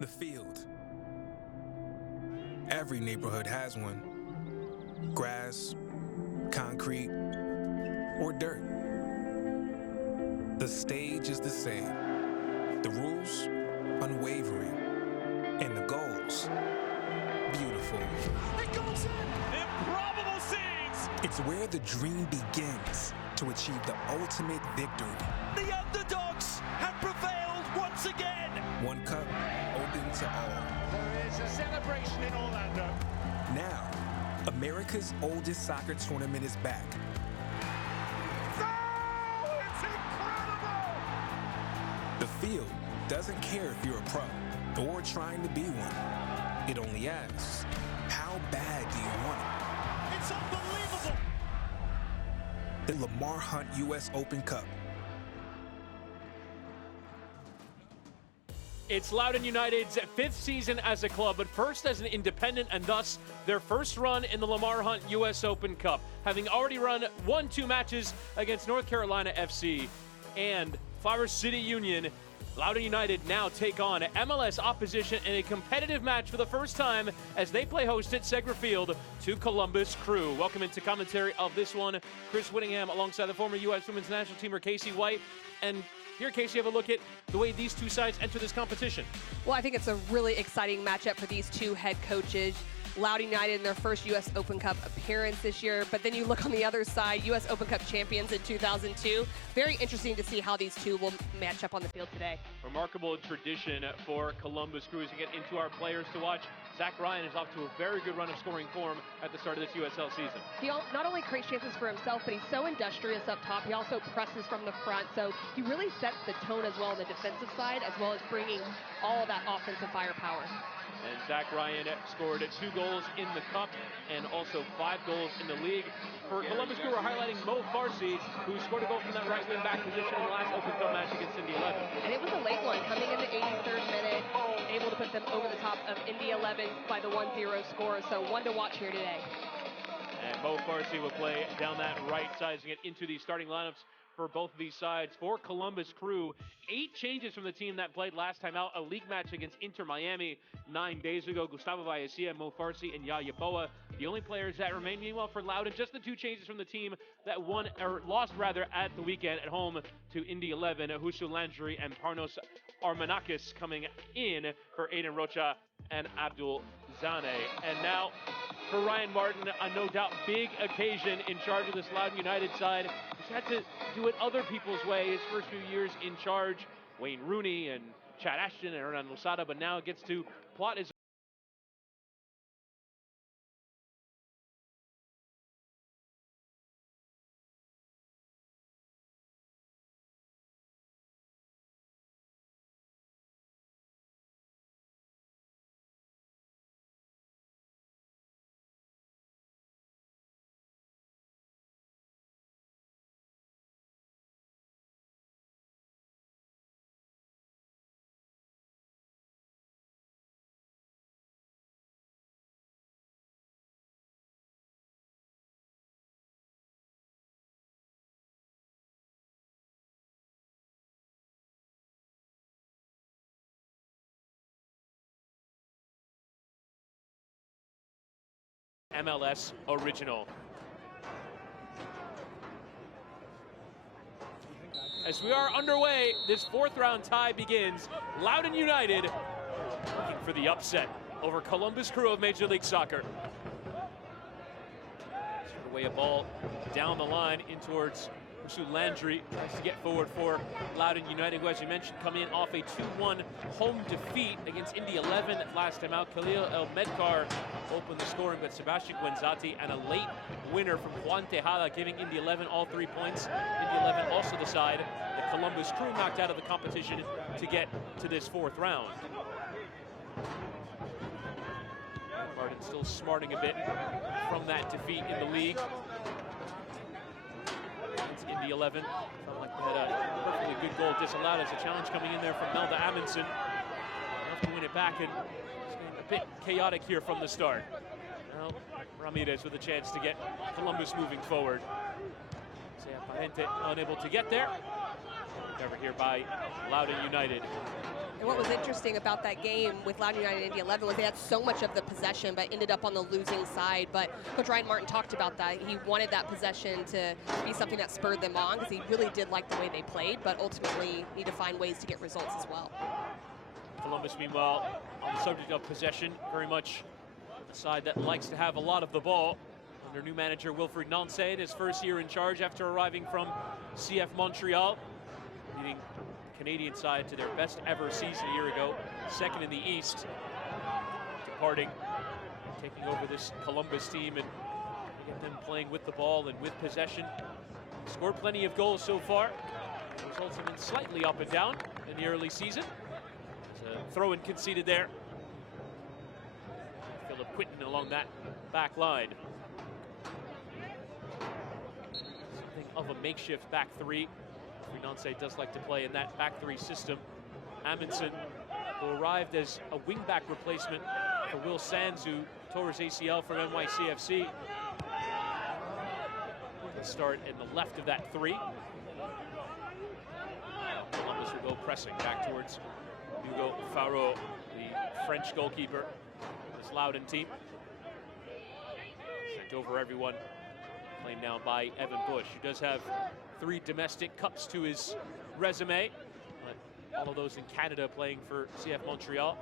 The field. Every neighborhood has one. Grass, concrete, or dirt. The stage is the same. The rules, unwavering. And the goals, beautiful. It goes in! Improbable scenes! It's where the dream begins to achieve the ultimate victory. The underdogs have prevailed once again! One cup, open to all. There is a celebration in Orlando. Now, America's oldest soccer tournament is back. Oh, it's incredible! The field doesn't care if you're a pro or trying to be one. It only asks, how bad do you want it? It's unbelievable! The Lamar Hunt U.S. Open Cup. It's Loudoun United's fifth season as a club, but first as an independent, and thus their first run in the Lamar Hunt U.S. Open Cup, having already run 1-2 matches against North Carolina FC and Flower City Union. Loudoun United now take on MLS opposition in a competitive match for the first time as they play host at Segra Field to Columbus Crew. Welcome into commentary of this one, Chris Whittingham alongside the former U.S. Women's National Teamer Casey White. And here, Casey, have a look at the way these two sides enter this competition. Well, I think it's a really exciting matchup for these two head coaches. Loudoun United in their first U.S. Open Cup appearance this year, but then you look on the other side, U.S. Open Cup champions in 2002. Very interesting to see how these two will match up on the field today. Remarkable tradition for Columbus Crew to get into our players to watch. Zach Ryan is off to a very good run of scoring form at the start of this USL season. He not only creates chances for himself, but he's so industrious up top. He also presses from the front, so he really sets the tone as well on the defensive side, as well as bringing all of that offensive firepower. And Zach Ryan scored 2 goals in the Cup and also 5 goals in the league. For Columbus Crew, we're highlighting Mo Farsi, who scored a goal from that right wing back position in the last Open Cup match against Indy 11. And it was a late one, coming in the 83rd minute, able to put them over the top of Indy 11 by the 1-0 score. So one to watch here today. And Mo Farsi will play down that right side, get into the starting lineups for both of these sides. For Columbus Crew, 8 changes from the team that played last time out, a league match against Inter Miami 9 days ago. Gustavo Vallecilla, Mo Farsi, and Yaya Boa, the only players that remain. Meanwhile, for Loudoun, just the 2 changes from the team that lost at the weekend at home to Indy 11, Husu Landry and Parnos Armanakis coming in for Aiden Rocha and Abdul Zane. And now for Ryan Martin, a no doubt big occasion in charge of this Loudoun United side. He's had to do it other people's way his first few years in charge. Wayne Rooney and Chad Ashton and Hernan Losada, but now gets to plot his MLS original. As we are underway, this 4th round tie begins. Loudoun United looking for the upset over Columbus Crew of Major League Soccer. Straight away a ball down the line in towards Husu Landry. Tries to get forward for Loudoun United, who, as you mentioned, coming in off a 2-1 home defeat against Indy 11 last time out. Khalil El Medkar opened the scoring, but Sebastian Guenzati and a late winner from Juan Tejada giving Indy 11 all 3 points. Indy 11 also the side that Columbus Crew knocked out of the competition to get to this 4th round. Martin still smarting a bit from that defeat in the league. It's Indy 11. Felt like they had a perfectly good goal disallowed as a challenge coming in there from Melda Amundsen. Enough to win it back, and it's getting a bit chaotic here from the start. Now Ramirez with a chance to get Columbus moving forward. Zé Aparente unable to get there. Over here by Loudoun United. And what was interesting about that game with Loudoun United and Indy 11 was they had so much of the possession, but ended up on the losing side. But Coach Ryan Martin talked about that. He wanted that possession to be something that spurred them on because he really did like the way they played, but ultimately need to find ways to get results as well. Columbus, meanwhile, on the subject of possession, very much the side that likes to have a lot of the ball. Under new manager Wilfried Nancy, his first year in charge after arriving from CF Montreal, leading the Canadian side to their best ever season a year ago, second in the East, departing, taking over this Columbus team and get them playing with the ball and with possession. Scored plenty of goals so far. The results have been slightly up and down in the early season. There's a throw-in conceded there. Philip Quinton along that back line. Something of a makeshift back three. Nancy does like to play in that back three system. Amundsen, who arrived as a wing-back replacement for Will Sands, who tore his ACL from NYCFC. He'll start in the left of that three. Columbus will go pressing back towards Hugo Farot, the French goalkeeper of this Loudoun team. Sent over everyone, played now by Evan Bush, who does have 3 domestic cups to his resume, but all of those in Canada, playing for CF Montreal,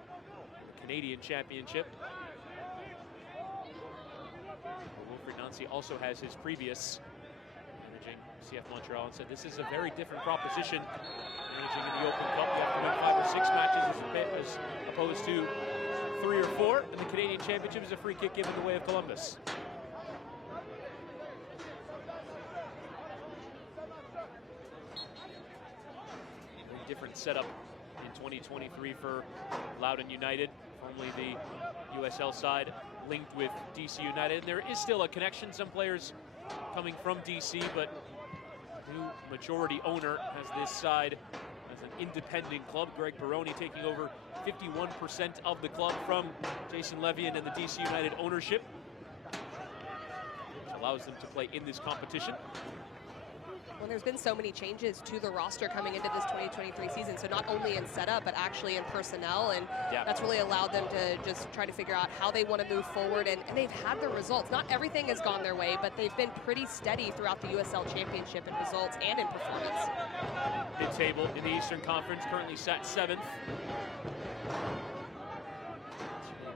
the Canadian Championship. Wilfried Nancy also has his previous managing CF Montreal and said this is a very different proposition managing in the Open Cup. You have to win 5 or 6 matches as opposed to 3 or 4, and the Canadian Championship is a free kick given the way of Columbus. Different setup in 2023 for Loudoun United. Only the USL side linked with DC United. And there is still a connection. Some players coming from DC, but new majority owner has this side as an independent club. Greg Baroni taking over 51% of the club from Jason Levian and the DC United ownership, which allows them to play in this competition. Well, there's been so many changes to the roster coming into this 2023 season. So not only in setup, but actually in personnel. And that's really allowed them to just try to figure out how they want to move forward. And they've had the results. Not everything has gone their way, but they've been pretty steady throughout the USL Championship in results and in performance. Mid-table in the Eastern Conference, currently sat 7th.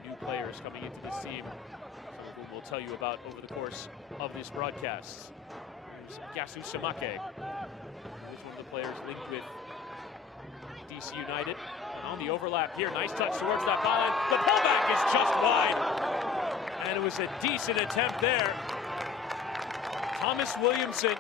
New players coming into this team, some of whom we'll tell you about over the course of this broadcast. Gasu Samake, who's one of the players linked with DC United. And on the overlap here, nice touch towards that byline. The pullback is just wide. And it was a decent attempt there. Thomas Williamson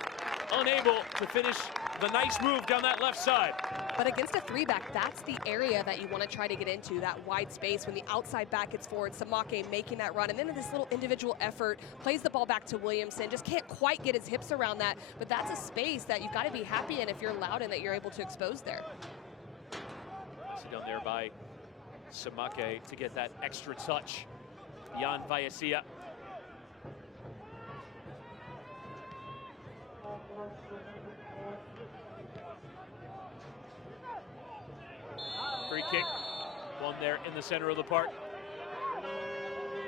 unable to finish the nice move down that left side. But against a 3-back, that's the area that you want to try to get into, that wide space when the outside back gets forward. Samake making that run, and then this little individual effort, plays the ball back to Williamson, just can't quite get his hips around that, but that's a space that you've got to be happy in if you're Loudoun that you're able to expose there. Sit down there by Samake to get that extra touch. Jan Vayasia. Free kick, one there in the center of the park.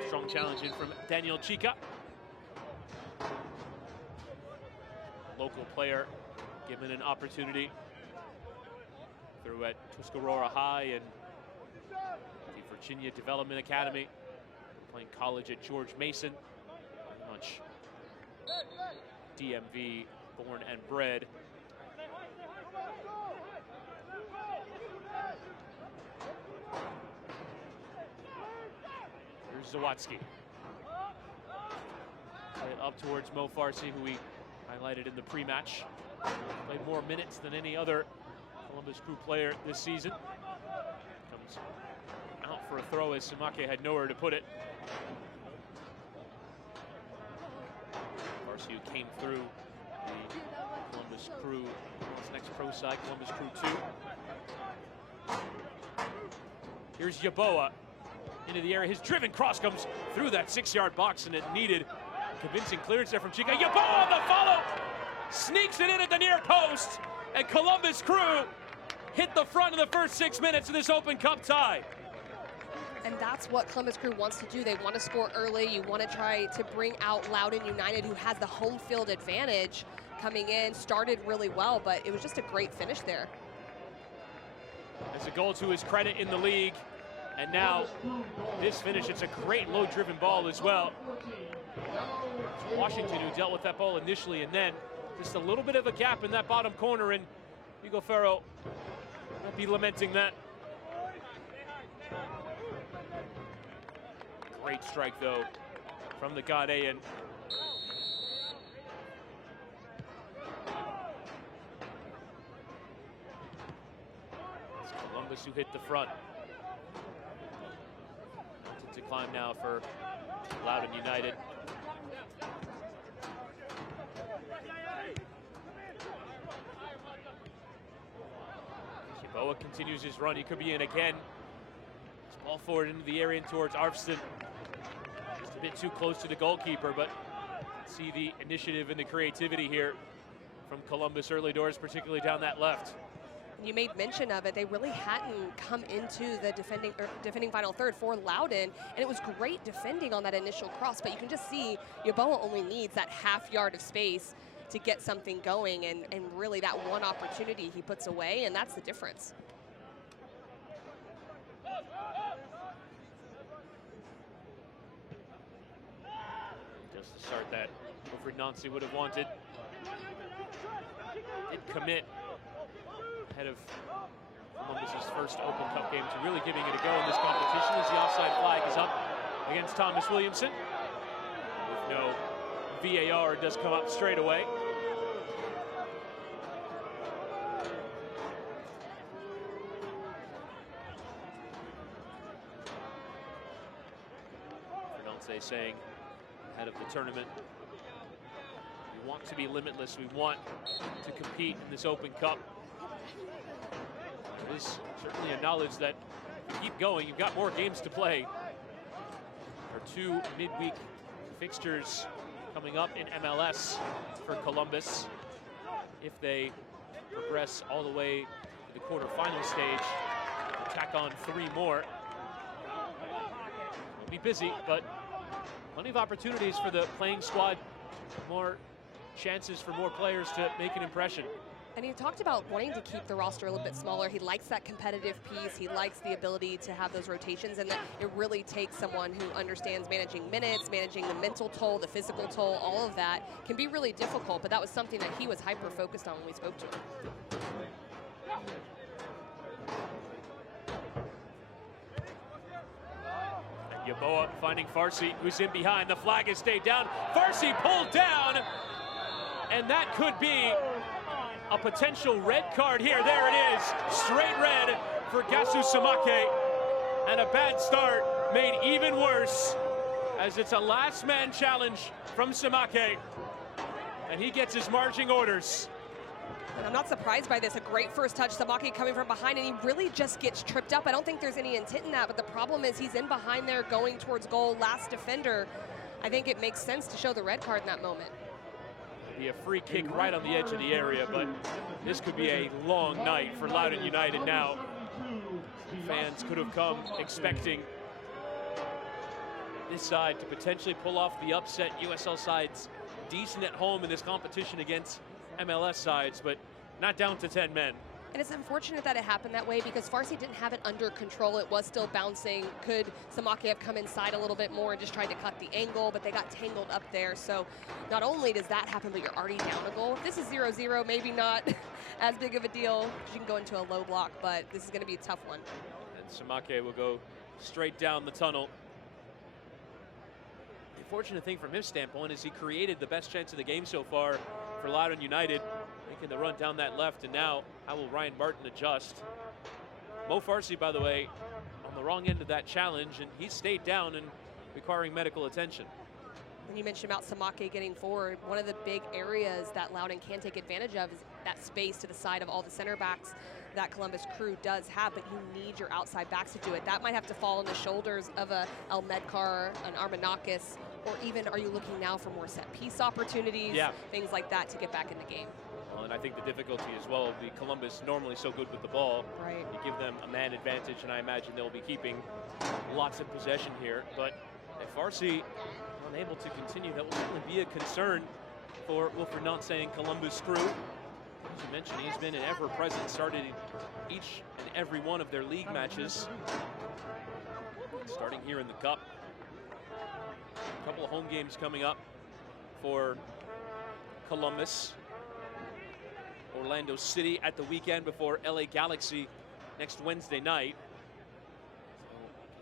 Strong challenge in from Daniel Chica. Local player given an opportunity through at Tuscarora High and the Virginia Development Academy, playing college at George Mason. Much DMV born and bred. Here's Zawadzki. Play it up towards Mo Farsi, who we highlighted in the pre-match. Played more minutes than any other Columbus Crew player this season. Comes out for a throw as Samake had nowhere to put it. Farsi, who came through the Columbus Crew, his next pro side, Columbus Crew 2. Here's Yaboa into the area. His driven cross comes through that 6-yard box, and it needed convincing clearance there from Chica. Yaboa on the follow, sneaks it in at the near post, and Columbus Crew hit the front in the first 6 minutes of this Open Cup tie. And that's what Columbus Crew wants to do. They want to score early. You want to try to bring out Loudoun United, who has the home field advantage coming in. Started really well, but it was just a great finish there. As a goal to his credit in the league. And now this finish, it's a great low-driven ball as well. It's Washington who dealt with that ball initially, and then just a little bit of a gap in that bottom corner, and Hugo Ferro might be lamenting that. Great strike, though, from the Ghanaian. It's Columbus who hit the front. To climb now for Loudoun United. Yeboah continues his run. He could be in again. This ball forward into the area and towards Arvston. Just a bit too close to the goalkeeper, but see the initiative and the creativity here from Columbus early doors, particularly down that left. You made mention of it. They really hadn't come into the defending final third for Loudoun, and it was great defending on that initial cross, but you can just see Yeboah only needs that half yard of space to get something going, and really that one opportunity he puts away, and that's the difference. Just to start that, Wilfred Nancy would have wanted. Did commit ahead of Columbus's first Open Cup game to really giving it a go in this competition as the offside flag is up against Thomas Williamson. With no VAR, it does come up straight away. Fernandez saying ahead of the tournament, we want to be limitless, we want to compete in this Open Cup. It is certainly a knowledge that if you keep going, you've got more games to play. There are 2 midweek fixtures coming up in MLS for Columbus. If they progress all the way to the quarterfinal stage, tack on 3 more. It'll be busy, but plenty of opportunities for the playing squad. More chances for more players to make an impression. And he talked about wanting to keep the roster a little bit smaller. He likes that competitive piece. He likes the ability to have those rotations, and that it really takes someone who understands managing minutes, managing the mental toll, the physical toll, all of that can be really difficult, but that was something that he was hyper-focused on when we spoke to him. Yeboah finding Farsi, who's in behind. The flag has stayed down. Farsi pulled down, and that could be a potential red card here. There it is, straight red for Gasu Samake, and a bad start made even worse as it's a last man challenge from Samake, and he gets his marching orders. And I'm not surprised by this. A great first touch, Samake coming from behind, and he really just gets tripped up. I don't think there's any intent in that, but the problem is he's in behind there going towards goal, last defender. I think it makes sense to show the red card in that moment. Be a free kick right on the edge of the area, but this could be a long night for Loudoun United now. Fans could have come expecting this side to potentially pull off the upset. USL side's decent at home in this competition against MLS sides, but not down to 10 men. And it's unfortunate that it happened that way because Farsi didn't have it under control. It was still bouncing. Could Samake have come inside a little bit more and just tried to cut the angle, but they got tangled up there. So not only does that happen, but you're already down a goal. If this is 0-0, maybe not as big of a deal. You can go into a low block, but this is going to be a tough one. And Samake will go straight down the tunnel. The unfortunate thing from his standpoint is he created the best chance of the game so far for Loudoun United, making the run down that left, and now how will Ryan Martin adjust? Mo Farsi, by the way, on the wrong end of that challenge, and he stayed down and requiring medical attention. When you mentioned about Samake getting forward, one of the big areas that Loudoun can take advantage of is that space to the side of all the center backs that Columbus Crew does have, but you need your outside backs to do it. That might have to fall on the shoulders of a El Medkar, an Armanakis, or even are you looking now for more set piece opportunities, things like that to get back in the game? Well, And I think the difficulty as well, the Columbus normally so good with the ball. Right. You give them a man advantage, and I imagine they'll be keeping lots of possession here. But if Farsi unable to continue, that will certainly be a concern for Wilfred Nancy Columbus Crew. As you mentioned, he's been an ever-present, started each and every one of their league matches. Starting here in the Cup. A couple of home games coming up for Columbus. Orlando City at the weekend before LA Galaxy next Wednesday night. So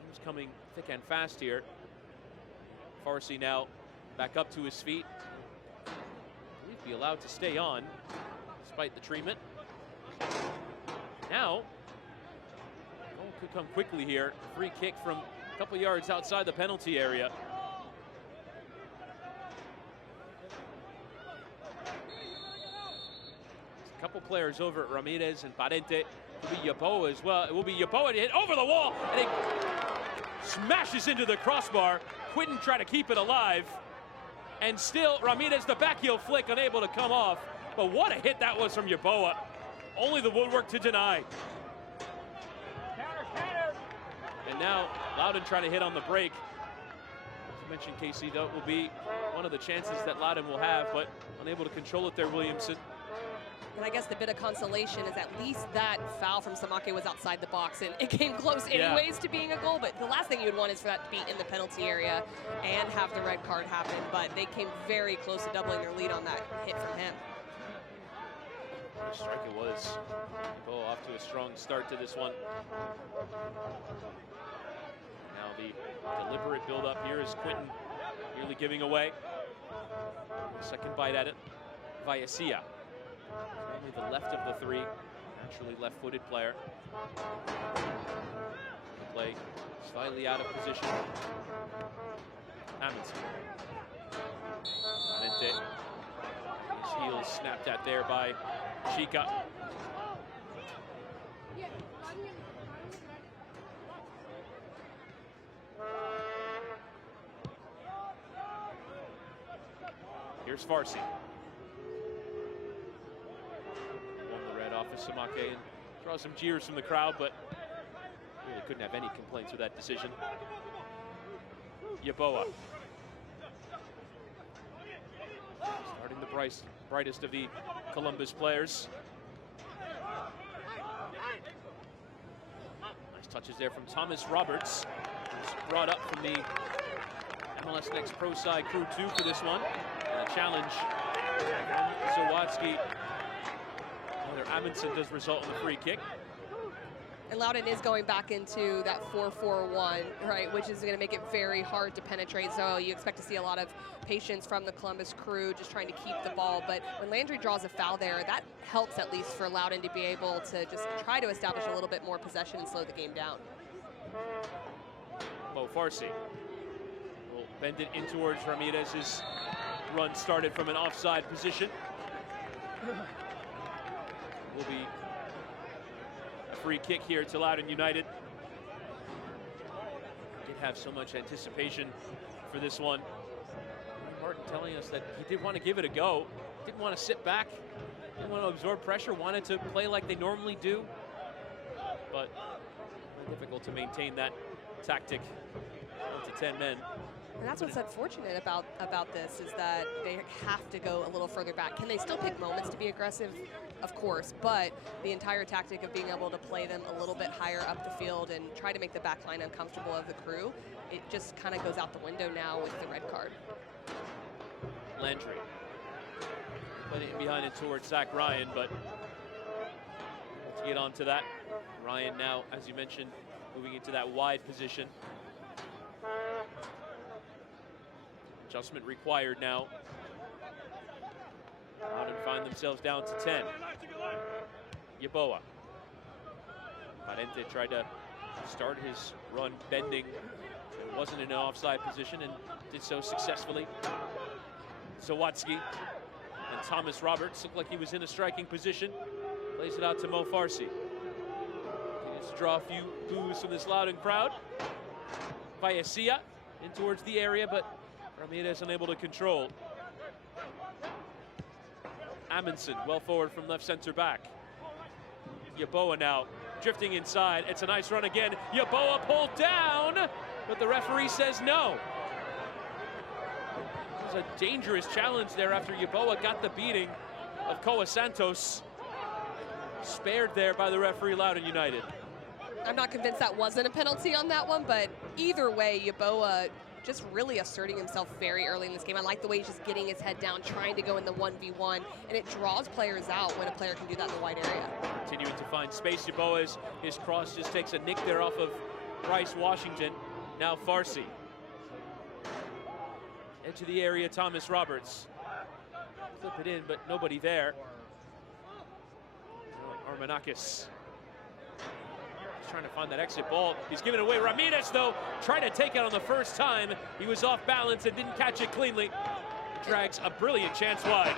games coming thick and fast here. Farsi now back up to his feet. I believe be allowed to stay on despite the treatment. Now, goal could come quickly here. Free kick from a couple yards outside the penalty area. A couple players over, Ramirez and Parente. It will be Yeboah as well. It will be Yeboah to hit over the wall, and it smashes into the crossbar. Quinton tried to keep it alive, and still Ramirez, the back heel flick, unable to come off. But what a hit that was from Yeboah. Only the woodwork to deny. And now Loudoun trying to hit on the break. As you mentioned, Casey, that will be one of the chances that Loudoun will have, but unable to control it there, Williamson. And I guess the bit of consolation is at least that foul from Samake was outside the box, and it came close anyways to being a goal. But the last thing you would want is for that to be in the penalty area and have the red card happen. But they came very close to doubling their lead on that hit from him. The strike it was. Yeboah off to a strong start to this one. Now the deliberate build-up here is Quinton nearly giving away. Second bite at it. Vallecilla. Only the left of the three. Naturally left-footed player. The play slightly out of position. Amundsen. Valente. His heels snapped at there by Chica. Here's Farsi. Won the red off of Samake and draws some jeers from the crowd, but really couldn't have any complaints with that decision. Yeboah. Starting the brightest of the Columbus players. Nice touches there from Thomas Roberts, who's brought up from the MLS Next Pro Side Crew 2 for this one. And a challenge from Zawadzki. Amundsen does result in the free kick. And Loudoun is going back into that 4-4-1, right, which is going to make it very hard to penetrate. So you expect to see a lot of patience from the Columbus Crew just trying to keep the ball. But when Landry draws a foul there, that helps at least for Loudoun to be able to just try to establish a little bit more possession and slow the game down. Mo Farsi will bend it in towards Ramirez's run started from an offside position. Will be a free kick here to Loudoun United. Did have so much anticipation for this one. Martin telling us that he did want to give it a go. Didn't want to sit back. Didn't want to absorb pressure. Wanted to play like they normally do. But very difficult to maintain that tactic up to 10 men. And that's what's unfortunate about this is that they have to go a little further back. Can they still pick moments to be aggressive? Of course, but the entire tactic of being able to play them a little bit higher up the field and try to make the back line uncomfortable of the Crew, it just kind of goes out the window now with the red card. Landry putting it behind it towards Zach Ryan, but let's get on to that. Ryan now, as you mentioned, moving into that wide position. Adjustment required now. Loudoun find themselves down to 10. Yeboah. Parente tried to start his run bending. It wasn't in an offside position and did so successfully. Zawadzki and Thomas Roberts looked like he was in a striking position. Plays it out to Mo Farsi. He needs to draw a few boos from this Loudoun crowd. Vallecilla in towards the area, but Ramirez unable to control. Amundsen, well forward from left center back. Yeboah now drifting inside. It's a nice run again. Yeboah pulled down, but the referee says no. It was a dangerous challenge there after Yeboah got the beating of Koa Santos. Spared there by the referee, Loudoun United. I'm not convinced that wasn't a penalty on that one, but either way, Yeboah just really asserting himself very early in this game. I like the way he's just getting his head down, trying to go in the 1v1, and it draws players out when a player can do that in the wide area. Continuing to find space, Yeboah, his cross just takes a nick there off of Bryce Washington. Now Farsi. Edge of the area, Thomas Roberts. Flip it in, but nobody there. Armanakis trying to find that exit ball. He's giving it away. Ramirez, though, trying to take it on the first time. He was off balance and didn't catch it cleanly. Drags a brilliant chance wide.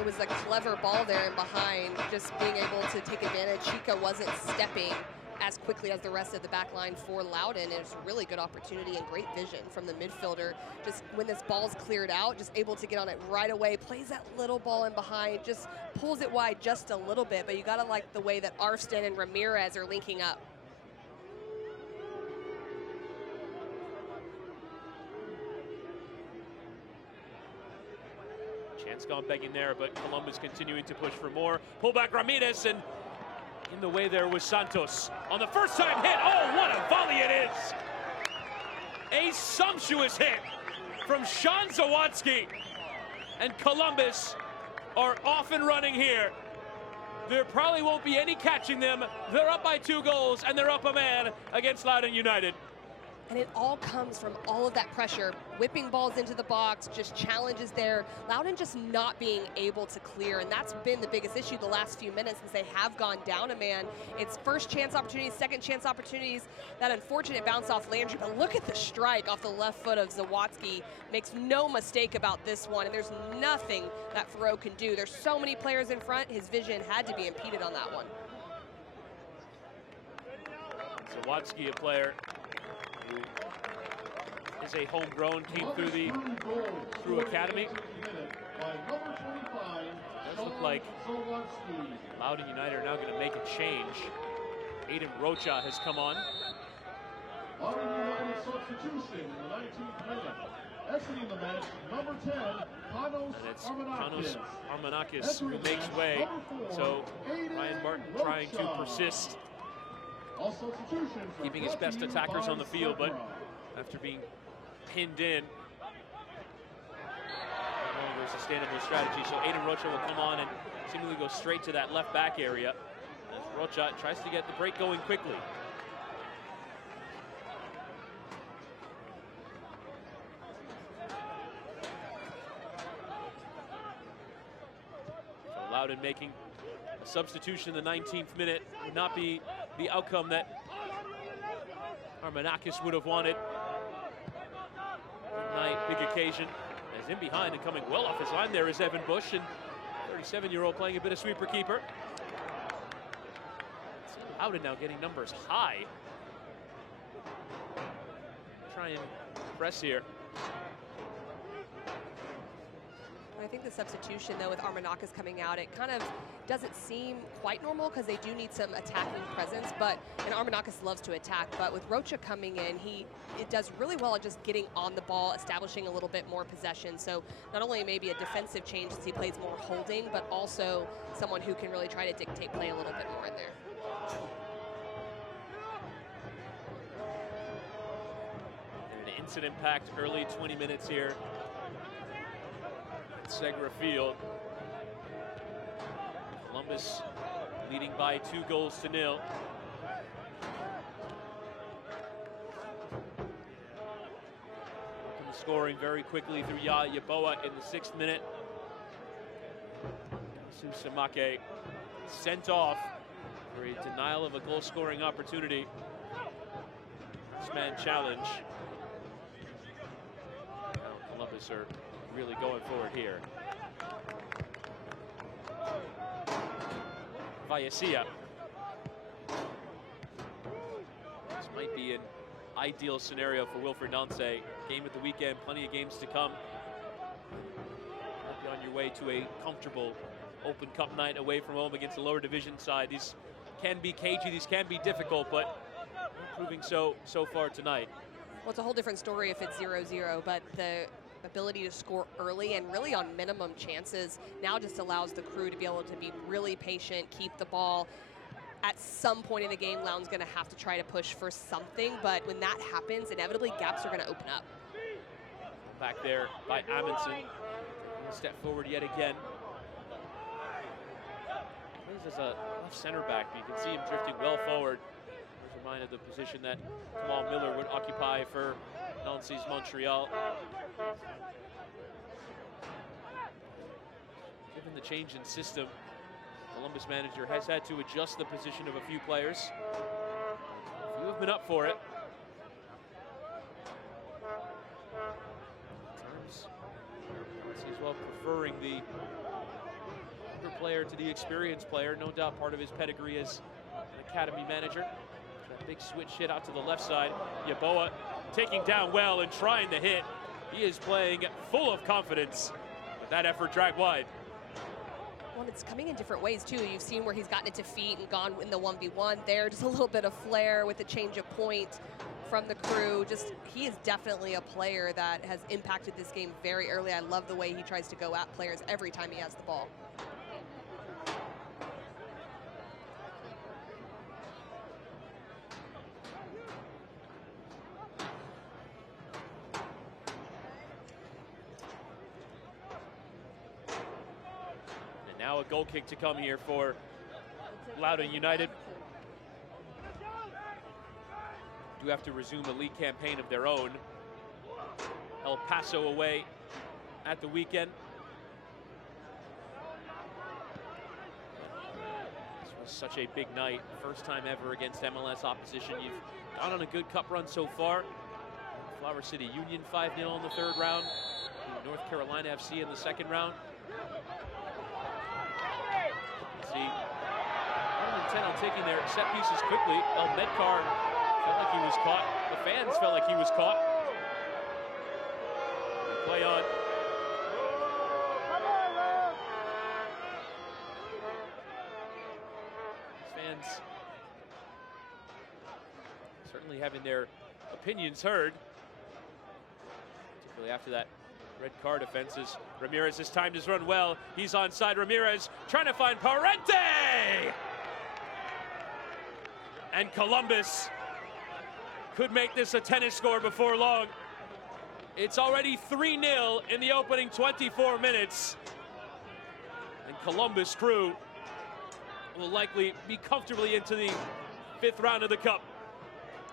It was a clever ball there and behind, just being able to take advantage. Chica wasn't stepping as quickly as the rest of the back line for Loudoun. It was a really good opportunity and great vision from the midfielder. Just when this ball's cleared out, just able to get on it right away, plays that little ball in behind, just pulls it wide just a little bit, but you gotta like the way that Arston and Ramirez are linking up. Chance gone begging there, but Columbus continuing to push for more. Pull back Ramirez, and in the way there was Santos. On the first time hit, oh, what a volley it is! A sumptuous hit from Sean Zawadzki. And Columbus are off and running here. There probably won't be any catching them. They're up by 2 goals, and they're up a man against Loudoun United. And it all comes from all of that pressure, whipping balls into the box, just challenges there. Loudoun just not being able to clear, and that's been the biggest issue the last few minutes since they have gone down a man. It's first chance opportunities, second chance opportunities, that unfortunate bounce off Landry, but look at the strike off the left foot of Zawadzki. Makes no mistake about this one, and there's nothing that Thoreau can do. There's so many players in front, his vision had to be impeded on that one. Zawadzki, a player who is a homegrown, came through academy. Does look like Loudoun United are now going to make a change. Aiden Rocha has come on. Loudoun United substitution in the 19th minute. Exiting the match, number 10, And it's Panos Armanakis who makes way. So Ryan Martin trying to persist, keeping his best attackers on the field, but after being pinned in, no longer sustainable strategy. So Aiden Rocha will come on and seemingly go straight to that left back area as Rocha tries to get the break going quickly. So Loudoun making a substitution in the 19th minute would not be the outcome that Armanakis would have wanted. Good night, big occasion. As in behind and coming well off his line there is Evan Bush, and 37-year-old playing a bit of sweeper keeper. Loudoun now getting numbers high. Try and press here. I think the substitution, though, with Armanakis coming out, it kind of doesn't seem quite normal because they do need some attacking presence, and Armanakis loves to attack, but with Rocha coming in, it does really well at just getting on the ball, establishing a little bit more possession. So not only maybe a defensive change as he plays more holding, but also someone who can really try to dictate play a little bit more in there. And an incident-packed early 20 minutes here at Segra Field. Columbus leading by 2-0. Scoring very quickly through Yeboah in the 6th minute. Susamake sent off for a denial of a goal-scoring opportunity. This-man challenge. Now Columbus are really going forward here. Vallecia. This might be an ideal scenario for Wilfred Nance. Game of the weekend, plenty of games to come. Hope you're on your way to a comfortable Open Cup night away from home against the lower division side. These can be cagey, these can be difficult, but proving so far tonight. Well, it's a whole different story if it's 0-0, but the ability to score early and really on minimum chances now just allows the Crew to be able to be really patient, keep the ball. At some point in the game, Loudoun's going to have to try to push for something, but when that happens, inevitably gaps are going to open up. Back there by Amundsen. Step forward yet again. Plays as a left center back, but you can see him drifting well forward. There's a mind of the position that Kamal Miller would occupy for Nancy's Montreal. Given the change in system, Columbus manager has had to adjust the position of a few players. A few have been up for it. As well, preferring the younger player to the experienced player. No doubt part of his pedigree as an academy manager. That big switch hit out to the left side. Yeboah taking down well and trying to hit. He is playing full of confidence, but that effort dragged wide. Well, it's coming in different ways, too. You've seen where he's gotten it to feet and gone in the 1v1 there. Just a little bit of flair with the change of point from the Crew. Just, he is definitely a player that has impacted this game very early. I love the way he tries to go at players every time he has the ball. Now a goal kick to come here for Loudoun United. Do have to resume a league campaign of their own. El Paso away at the weekend. This was such a big night. First time ever against MLS opposition. You've gone on a good cup run so far. Flower City Union 5-0 in the third round. North Carolina FC in the second round. See, 110 on taking their set pieces quickly. El Medcar felt like he was caught. The fans felt like he was caught. Play on. Fans certainly having their opinions heard, particularly after that red card offenses. Ramirez has timed his run well. He's onside. Ramirez trying to find Parente! And Columbus could make this a tennis score before long. It's already 3-0 in the opening 24 minutes. And Columbus Crew will likely be comfortably into the 5th round of the Cup.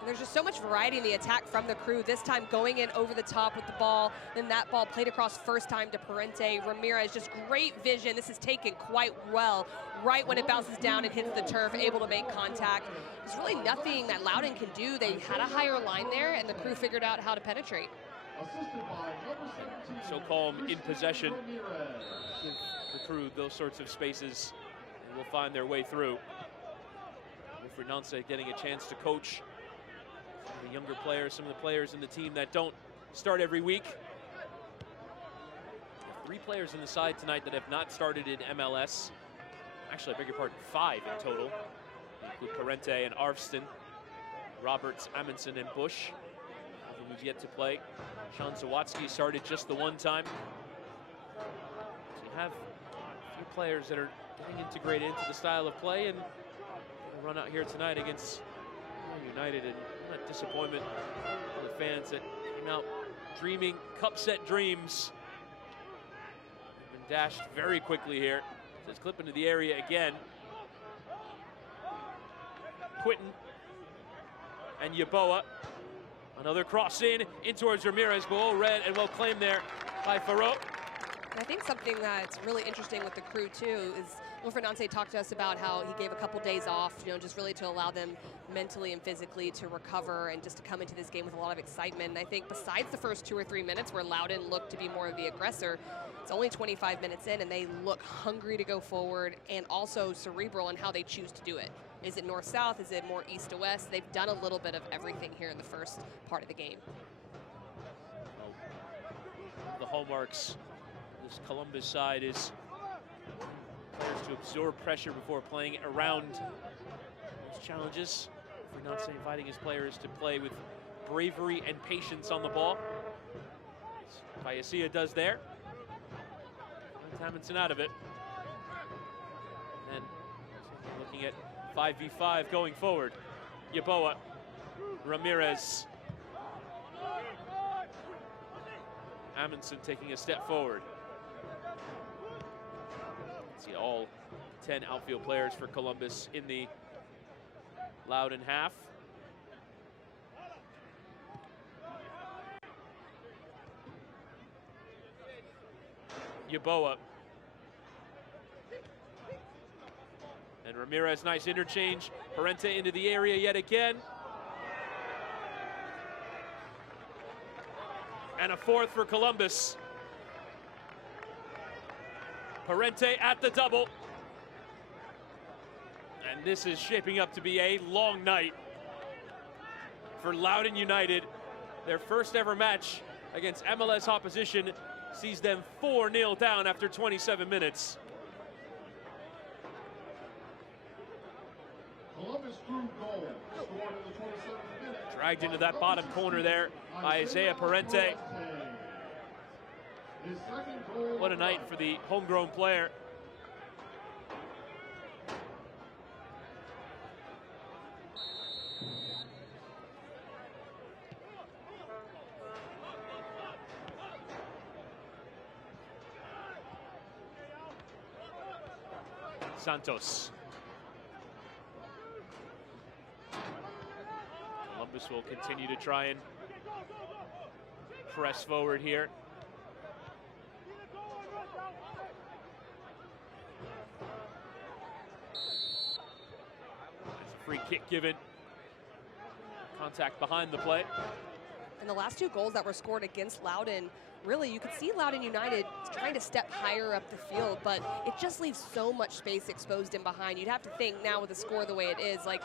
There's just so much variety in the attack from the Crew. This time going in over the top with the ball. Then that ball played across first time to Parente. Ramirez, just great vision. This is taken quite well. Right when it bounces down and hits the turf, able to make contact. There's really nothing that Loudoun can do. They had a higher line there, and the Crew figured out how to penetrate. So calm in possession. Give the Crew those sorts of spaces, and will find their way through. Wilfred Nance getting a chance to coach the younger players, some of the players in the team that don't start every week. 3 players in the side tonight that have not started in MLS. Actually, I beg your pardon, 5 in total. Include Parente and Arvston, Roberts, Amundsen, and Bush, who's yet to play. Sean Zawatsky started just the one time. So you have a few players that are getting integrated into the style of play and run out here tonight against United, and not disappointment for the fans that came out dreaming cup set dreams. Been dashed very quickly here. Says clip into the area again. Quinton and Yeboah. Another cross in towards Ramirez, but well read and well claimed there by Farot. I think something that's really interesting with the Crew too is Wilfred Nance talked to us about how he gave a couple days off, just really to allow them mentally and physically to recover and just to come into this game with a lot of excitement. And I think besides the first 2 or 3 minutes where Loudoun looked to be more of the aggressor, it's only 25 minutes in and they look hungry to go forward and also cerebral in how they choose to do it. Is it north-south? Is it more east to west? They've done a little bit of everything here in the first part of the game. The hallmarks, this Columbus side is players to absorb pressure before playing around those challenges. If we're not saying inviting his players to play with bravery and patience on the ball. Vayasia does there. Amundsen out of it. And then looking at 5v5 going forward. Yeboah, Ramirez. Amundsen taking a step forward. See all 10 outfield players for Columbus in the Loudoun half. Yeboah. And Ramirez, nice interchange. Parente into the area yet again. And a fourth for Columbus. Parente at the double. And this is shaping up to be a long night for Loudoun United. Their first ever match against MLS opposition sees them 4-0 down after 27 minutes. Columbus Crew goal scored in the 27th minute. Dragged into that bottom corner there by Isaiah Parente. His second goal. What a night for the homegrown player. Santos. Columbus will continue to try and press forward here. There's a free kick given. Contact behind the play. And the last two goals that were scored against Loudoun, really, you could see Loudoun United trying to step higher up the field, but it just leaves so much space exposed in behind. You'd have to think now with the score the way it is, like,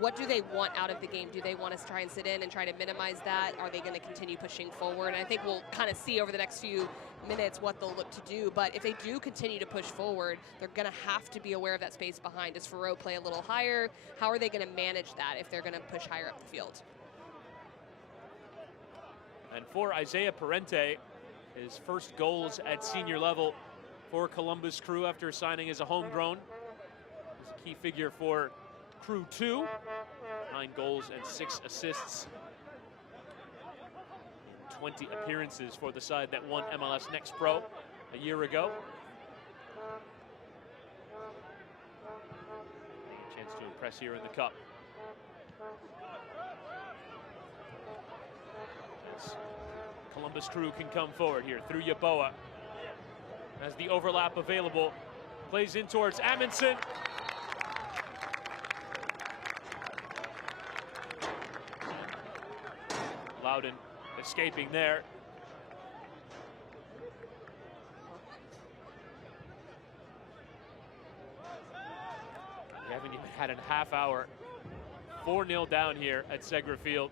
what do they want out of the game? Do they want us to try and sit in and try to minimize that? Are they going to continue pushing forward? And I think we'll kind of see over the next few minutes what they'll look to do. But if they do continue to push forward, they're going to have to be aware of that space behind. Does Ferreau play a little higher? How are they going to manage that if they're going to push higher up the field? And for Isaiah Parente, his first goals at senior level for Columbus Crew after signing as a homegrown. He's a key figure for Crew 2, 9 goals and 6 assists. 20 appearances for the side that won MLS Next Pro a year ago. Chance to impress here in the Cup. As Columbus Crew can come forward here through Yeboah. As the overlap available, plays in towards Amundsen. Loudoun escaping there. We haven't even had a half hour. 4-0 down here at Segra Field.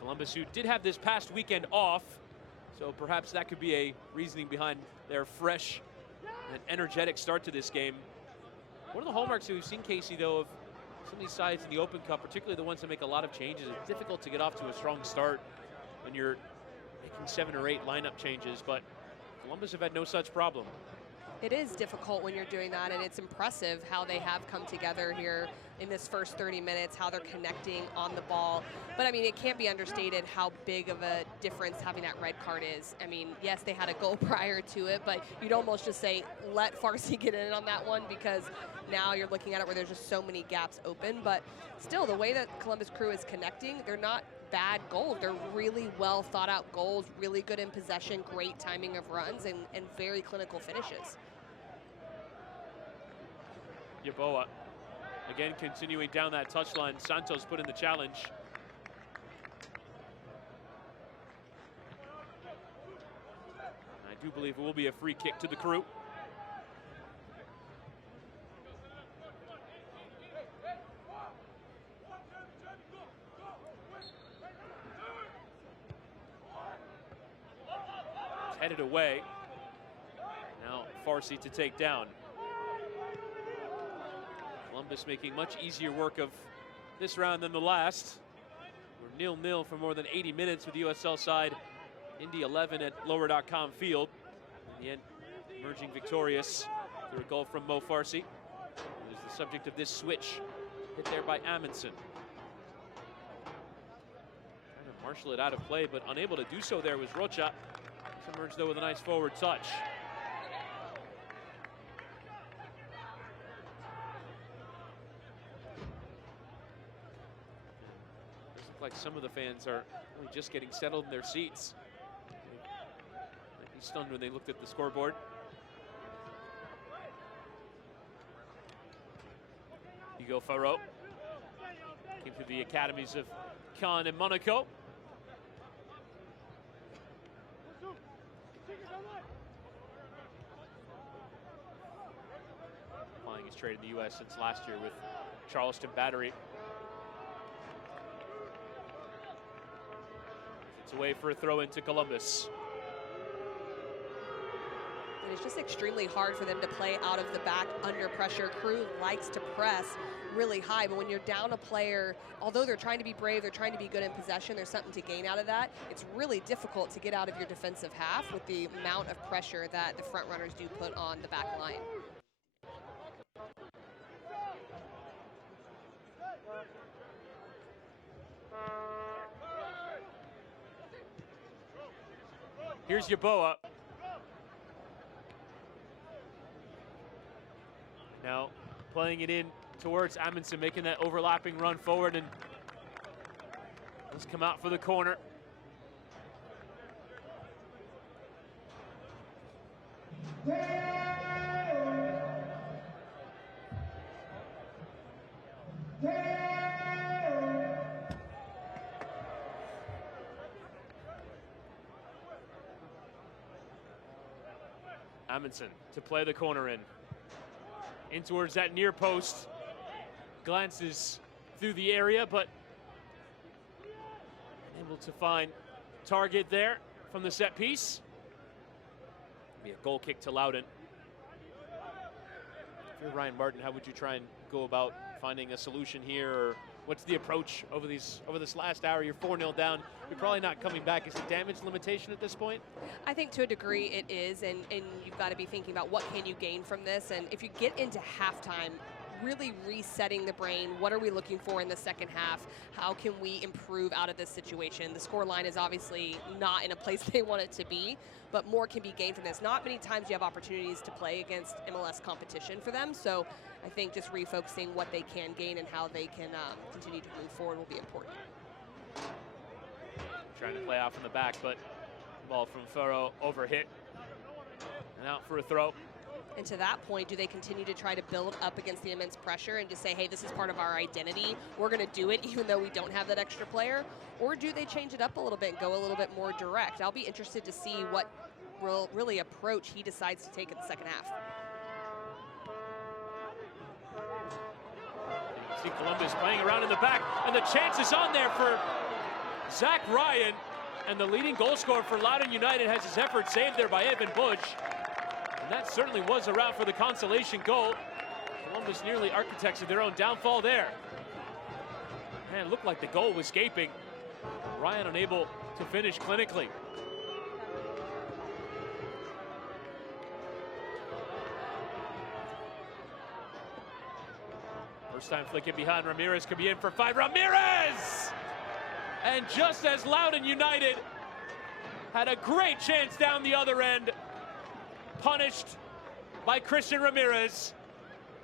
Columbus, who did have this past weekend off, so perhaps that could be a reasoning behind their fresh and energetic start to this game. One of the hallmarks that we've seen, Casey, though, of some of these sides in the Open Cup, particularly the ones that make a lot of changes, it's difficult to get off to a strong start when you're making 7 or 8 lineup changes, but Columbus have had no such problem. It is difficult when you're doing that, and it's impressive how they have come together here in this first 30 minutes, how they're connecting on the ball. But I mean, it can't be understated how big of a difference having that red card is. I mean, yes, they had a goal prior to it, but you'd almost just say, let Farsi get in on that one, because now you're looking at it where there's just so many gaps open. But still, the way that Columbus Crew is connecting, they're not bad goals. They're really well thought out goals, really good in possession, great timing of runs, and very clinical finishes. Yeboah, again, continuing down that touchline. Santos put in the challenge. I do believe it will be a free kick to the Crew. headed away. Now Farsi to take down. Columbus making much easier work of this round than the last. We're 0-0 for more than 80 minutes with the USL side. Indy 11 at lower.com field. In the end, emerging victorious through a goal from Mo Farsi. Who is the subject of this switch. Hit there by Amundsen. Trying to marshal it out of play, but unable to do so there was Rocha. Emerged though with a nice forward touch. Looks like some of the fans are really just getting settled in their seats. Might be stunned when they looked at the scoreboard. Hugo Farot came through the academies of Cannes and Monaco. Applying his trade in the U.S. since last year with Charleston Battery. It's away for a throw into Columbus. And it's just extremely hard for them to play out of the back under pressure. Crew likes to press really high, but when you're down a player, although they're trying to be brave, they're trying to be good in possession, there's something to gain out of that. It's really difficult to get out of your defensive half with the amount of pressure that the front runners do put on the back line. Here's Yeboah. Now playing it in towards Amundsen, making that overlapping run forward, and let's come out for the corner. Amundsen to play the corner in towards that near post. Glances through the area, but able to find target there from the set piece. Be a goal kick to Loudoun. If you're Ryan Martin, how would you try and go about finding a solution here, or what's the approach over this last hour? You're 4-0 down. You're probably not coming back. Is it damage limitation at this point? I think to a degree it is, and you've got to be thinking about what can you gain from this. And if you get into halftime, really resetting the brain, what are we looking for in the second half? How can we improve out of this situation? The score line is obviously not in a place they want it to be, but more can be gained from this. Not many times you have opportunities to play against MLS competition for them, so I think just refocusing what they can gain and how they can continue to move forward will be important. Trying to play out from the back, but ball from Furrow overhit and out for a throw. And to that point, do they continue to try to build up against the immense pressure and just say, hey, this is part of our identity, we're going to do it even though we don't have that extra player? Or do they change it up a little bit and go a little bit more direct? I'll be interested to see what really approach he decides to take in the second half. You see Columbus playing around in the back, and the chance is on there for Zach Ryan, and the leading goal scorer for Loudoun United has his effort saved there by Evan Bush. And that certainly was around for the consolation goal. Columbus nearly architected their own downfall there. Man, it looked like the goal was gaping. Ryan unable to finish clinically. First time flick it behind Ramirez, could be in for 5. Ramirez! And just as Loudoun United had a great chance down the other end, punished by Christian Ramirez,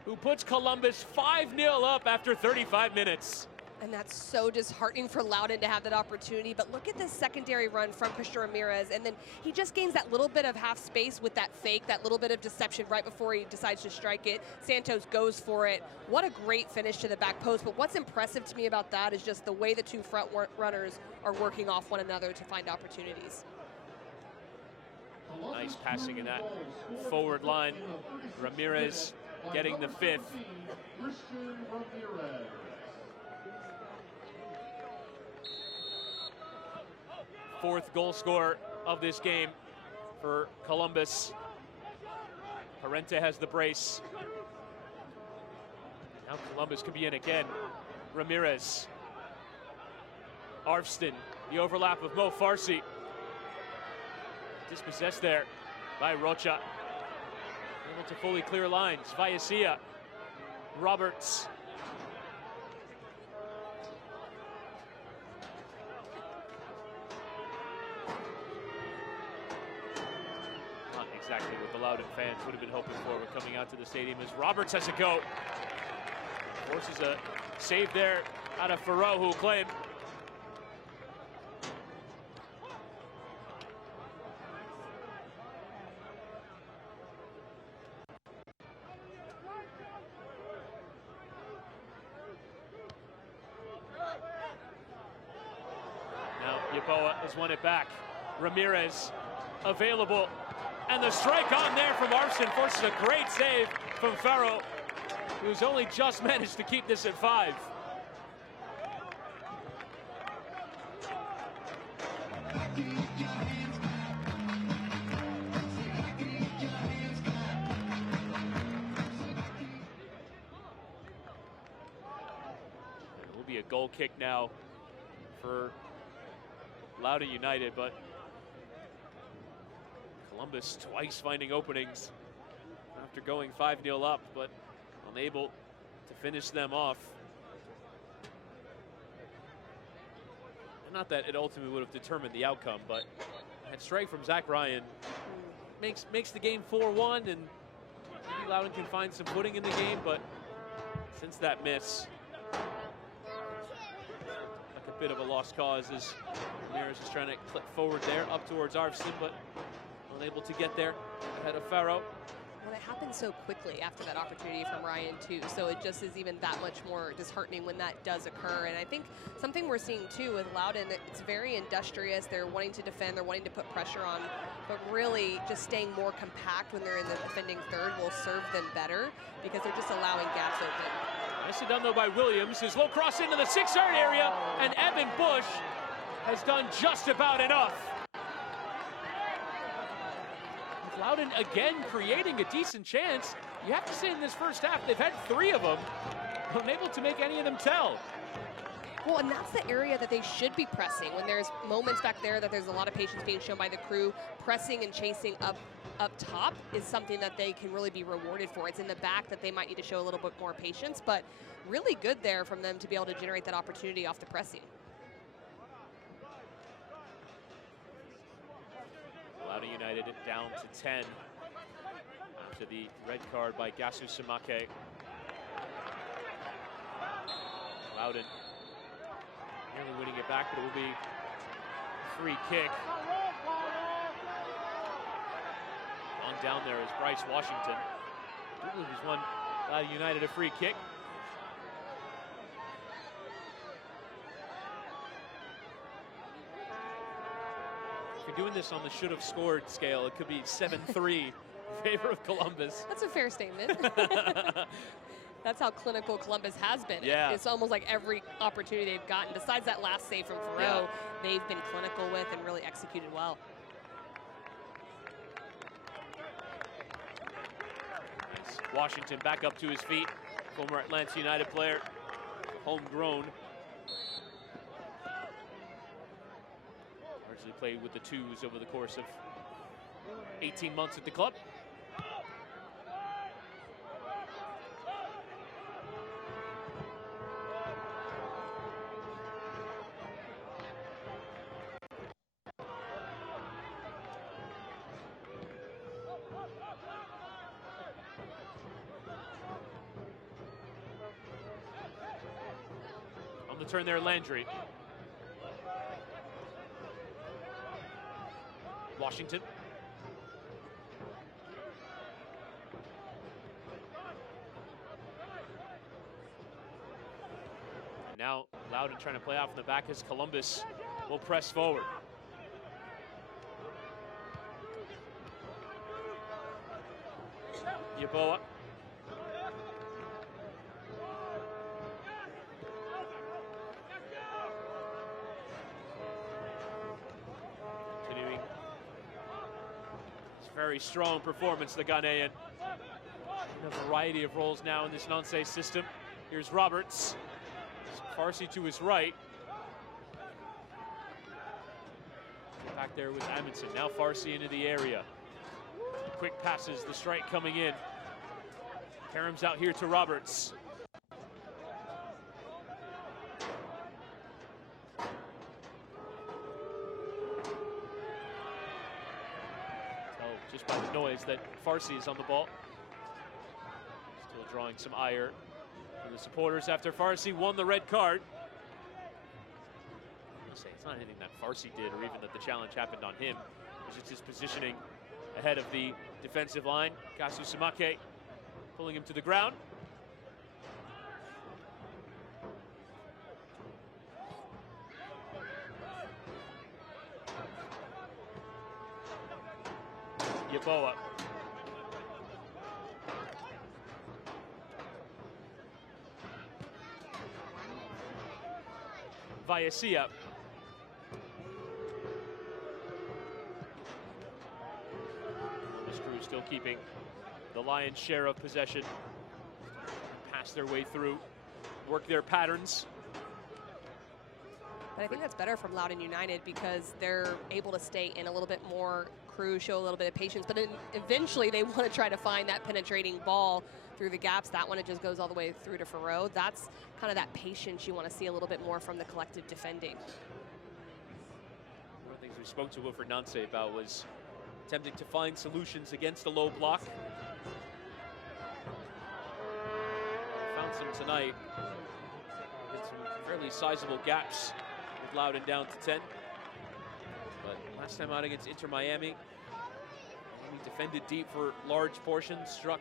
who puts Columbus 5-0 up after 35 minutes. And that's so disheartening for Loudoun to have that opportunity. But look at this secondary run from Christian Ramirez. And then he just gains that little bit of half space with that fake, that little bit of deception right before he decides to strike it. Santos goes for it. What a great finish to the back post. But what's impressive to me about that is just the way the two front runners are working off one another to find opportunities. Nice passing in that forward line. Ramirez getting the 5th. Christian Ramirez. Fourth goal scorer of this game for Columbus. Parente has the brace. Now Columbus could be in again. Ramirez. Arvston, the overlap of Mo Farsi. Dispossessed there by Rocha. Able to fully clear lines. Vallecilla. Roberts. Not exactly what the Loudoun fans would have been hoping for when coming out to the stadium as Roberts has a go. Forces a save there out of Farrow, who will claim. Yeboah has won it back. Ramirez available. And the strike on there from Arvston forces a great save from Farrow, who's only just managed to keep this at 5. It will be a goal kick now for Loudoun United, but Columbus twice finding openings after going 5-0 up, but unable to finish them off. And not that it ultimately would have determined the outcome, but that strike from Zach Ryan makes the game 4-1, and maybe Loudoun can find some footing in the game, but since that miss, a bit of a lost cause as Ramirez is trying to clip forward there, up towards Arvston, but unable to get there ahead of Farrow. Well, it happened so quickly after that opportunity from Ryan, too, so it just is even that much more disheartening when that does occur. And I think something we're seeing, too, with Loudoun, it's very industrious. They're wanting to defend. They're wanting to put pressure on, but really just staying more compact when they're in the defending third will serve them better because they're just allowing gaps open. Nicely done, though, by Williams. His low cross into the 6-yard area, and Evan Bush has done just about enough. With Loudoun again creating a decent chance, you have to say in this first half, they've had 3 of them, unable to make any of them tell. Well, and that's the area that they should be pressing. When there's moments back there that there's a lot of patience being shown by the crew, pressing and chasing up top is something that they can really be rewarded for. It's in the back that they might need to show a little bit more patience, but really good there from them to be able to generate that opportunity off the pressing. Loudoun United down to 10 after the red card by Gasu Samake. Loudoun nearly winning it back, but it will be a free kick. On down there is Bryce Washington. He's won Loudoun United a free kick. If you're doing this on the should have scored scale, it could be 7-3 in favor of Columbus. That's a fair statement. That's how clinical Columbus has been. Yeah. It's almost like every opportunity they've gotten, besides that last save from Farrow, they've been clinical with and really executed well. Nice. Washington back up to his feet. Former Atlanta United player, homegrown. Largely played with the twos over the course of 18 months at the club. Turn there, Landry. Washington. And now Loudoun trying to play out from the back as Columbus will press forward. Yeboah. Very strong performance, the Ghanaian. In a variety of roles now in this Nancy system. Here's Roberts. Farsi to his right. Back there with Amundsen. Now Farsi into the area. Quick passes, the strike coming in. Karam's out here to Roberts. Tell just by the noise that Farsi is on the ball. Still drawing some ire for the supporters after Farsi won the red card. It's not anything that Farsi did or even that the challenge happened on him. It was just his positioning ahead of the defensive line. Kasu Samake pulling him to the ground. Yeboah. Vayasia. This crew still keeping the lion's share of possession. Pass their way through, work their patterns. But I think that's better from Loudoun United because they're able to stay in a little bit more. Crew show a little bit of patience, but eventually they want to try to find that penetrating ball through the gaps. That one, it just goes all the way through to Farrow. That's kind of that patience you want to see a little bit more from the collective defending. One of the things we spoke to Wilfred Nancy about was attempting to find solutions against the low block. Found some tonight. With some fairly sizable gaps with Loudoun down to 10. But last time out against Inter Miami, he defended deep for large portions, struck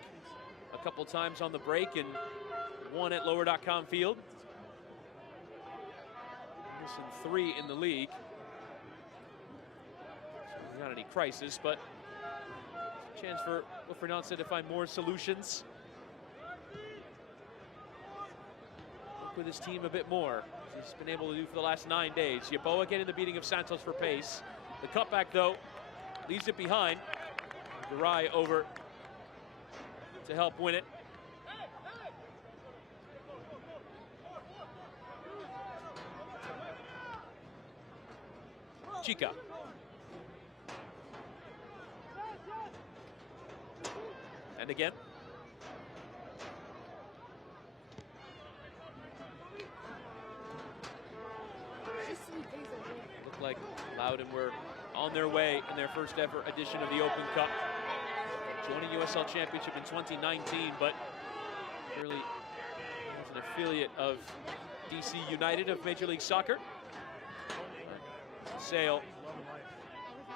a couple times on the break and won at lower.com field. Missing 3 in the league. So not any crisis, but a chance for Wilfred Nancy to find more solutions. Work with his team a bit more. He's been able to do for the last 9 days. Yeboah getting the beating of Santos for pace. The cutback, though, leaves it behind. Garay over to help win it. Chica. And again. Looked like Loudoun were on their way in their first ever edition of the Open Cup. Joining USL Championship in 2019, but really as an affiliate of DC United of Major League Soccer. Sale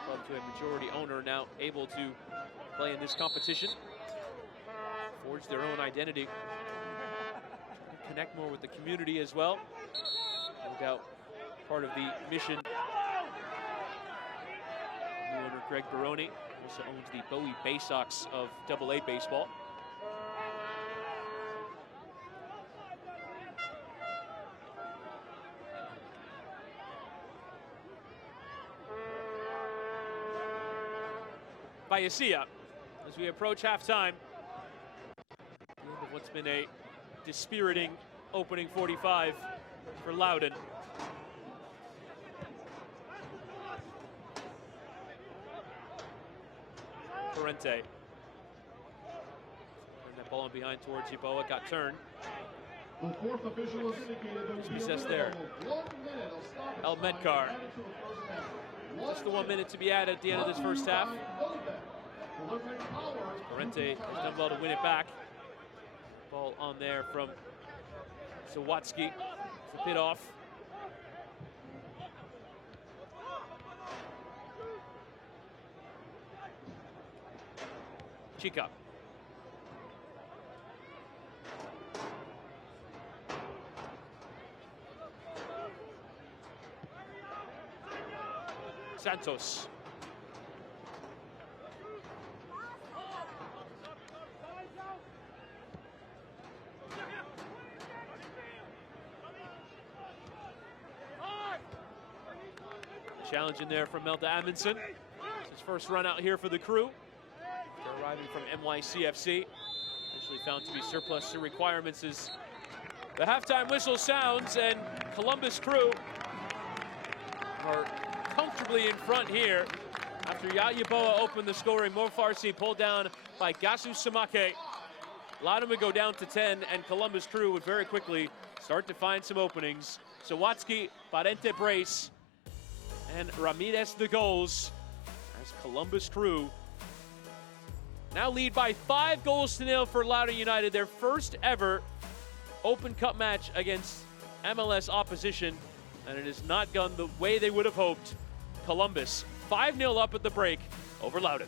club to a majority owner, now able to play in this competition. Forge their own identity. Connect more with the community as well. No doubt part of the mission. New owner Greg Baroni also owns the Bowie Bay Sox of AA baseball. Vayasia as we approach halftime. The end of what's been a dispiriting opening 45 for Loudoun. Parente. Turned that ball in behind towards Yeboah, got turned. The fourth official has indicated there will be Possessed there. 1 minute of stoppage El Medkar. time added to the first half. Just the 1 minute to be added at the end of this first half. Parente has done well to win it back. Ball on there from Zawatsky. It's a bit off. Chica. Santos. Challenge in there from Melda Amundsen. It's his first run out here for the crew. arriving from NYCFC. Actually found to be surplus to requirements as the halftime whistle sounds, and Columbus Crew are comfortably in front here after Yayaboa opened the scoring. Mo Farsi pulled down by Gasu Samake. Loudoun would go down to 10, and Columbus Crew would very quickly start to find some openings. Sawatsky, Parente brace, and Ramirez the goals as Columbus Crew now lead by 5-0 for Loudoun United, their first ever Open Cup match against MLS opposition, and it has not gone the way they would have hoped. Columbus 5-0 up at the break over Loudoun.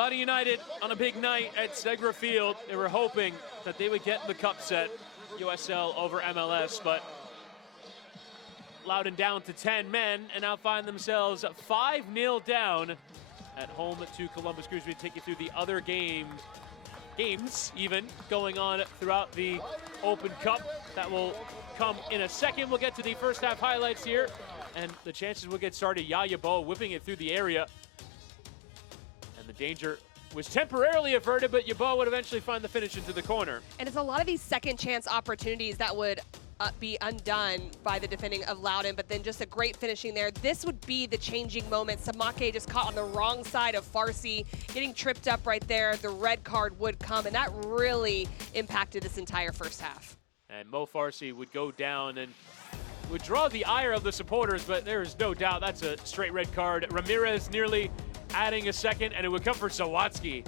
Loudoun United on a big night at Segra Field. They were hoping that they would get the cup set, USL over MLS, but Loudoun down to 10 men and now find themselves 5-0 down at home to Columbus Crew. We take you through the other games even going on throughout the Open Cup. That will come in a second. We'll get to the first half highlights here, and the chances will get started. Yaya Boa whipping it through the area, and the danger was temporarily averted, but Yeboah would eventually find the finish into the corner. And it's a lot of these second chance opportunities that would be undone by the defending of Loudoun, but then just a great finishing there. This would be the changing moment. Samake just caught on the wrong side of Farsi, getting tripped up right there. The red card would come, and that really impacted this entire first half. And Mo Farsi would go down and would draw the ire of the supporters, but there's no doubt that's a straight red card. Ramirez nearly adding a second, and it would come for Sawatsky.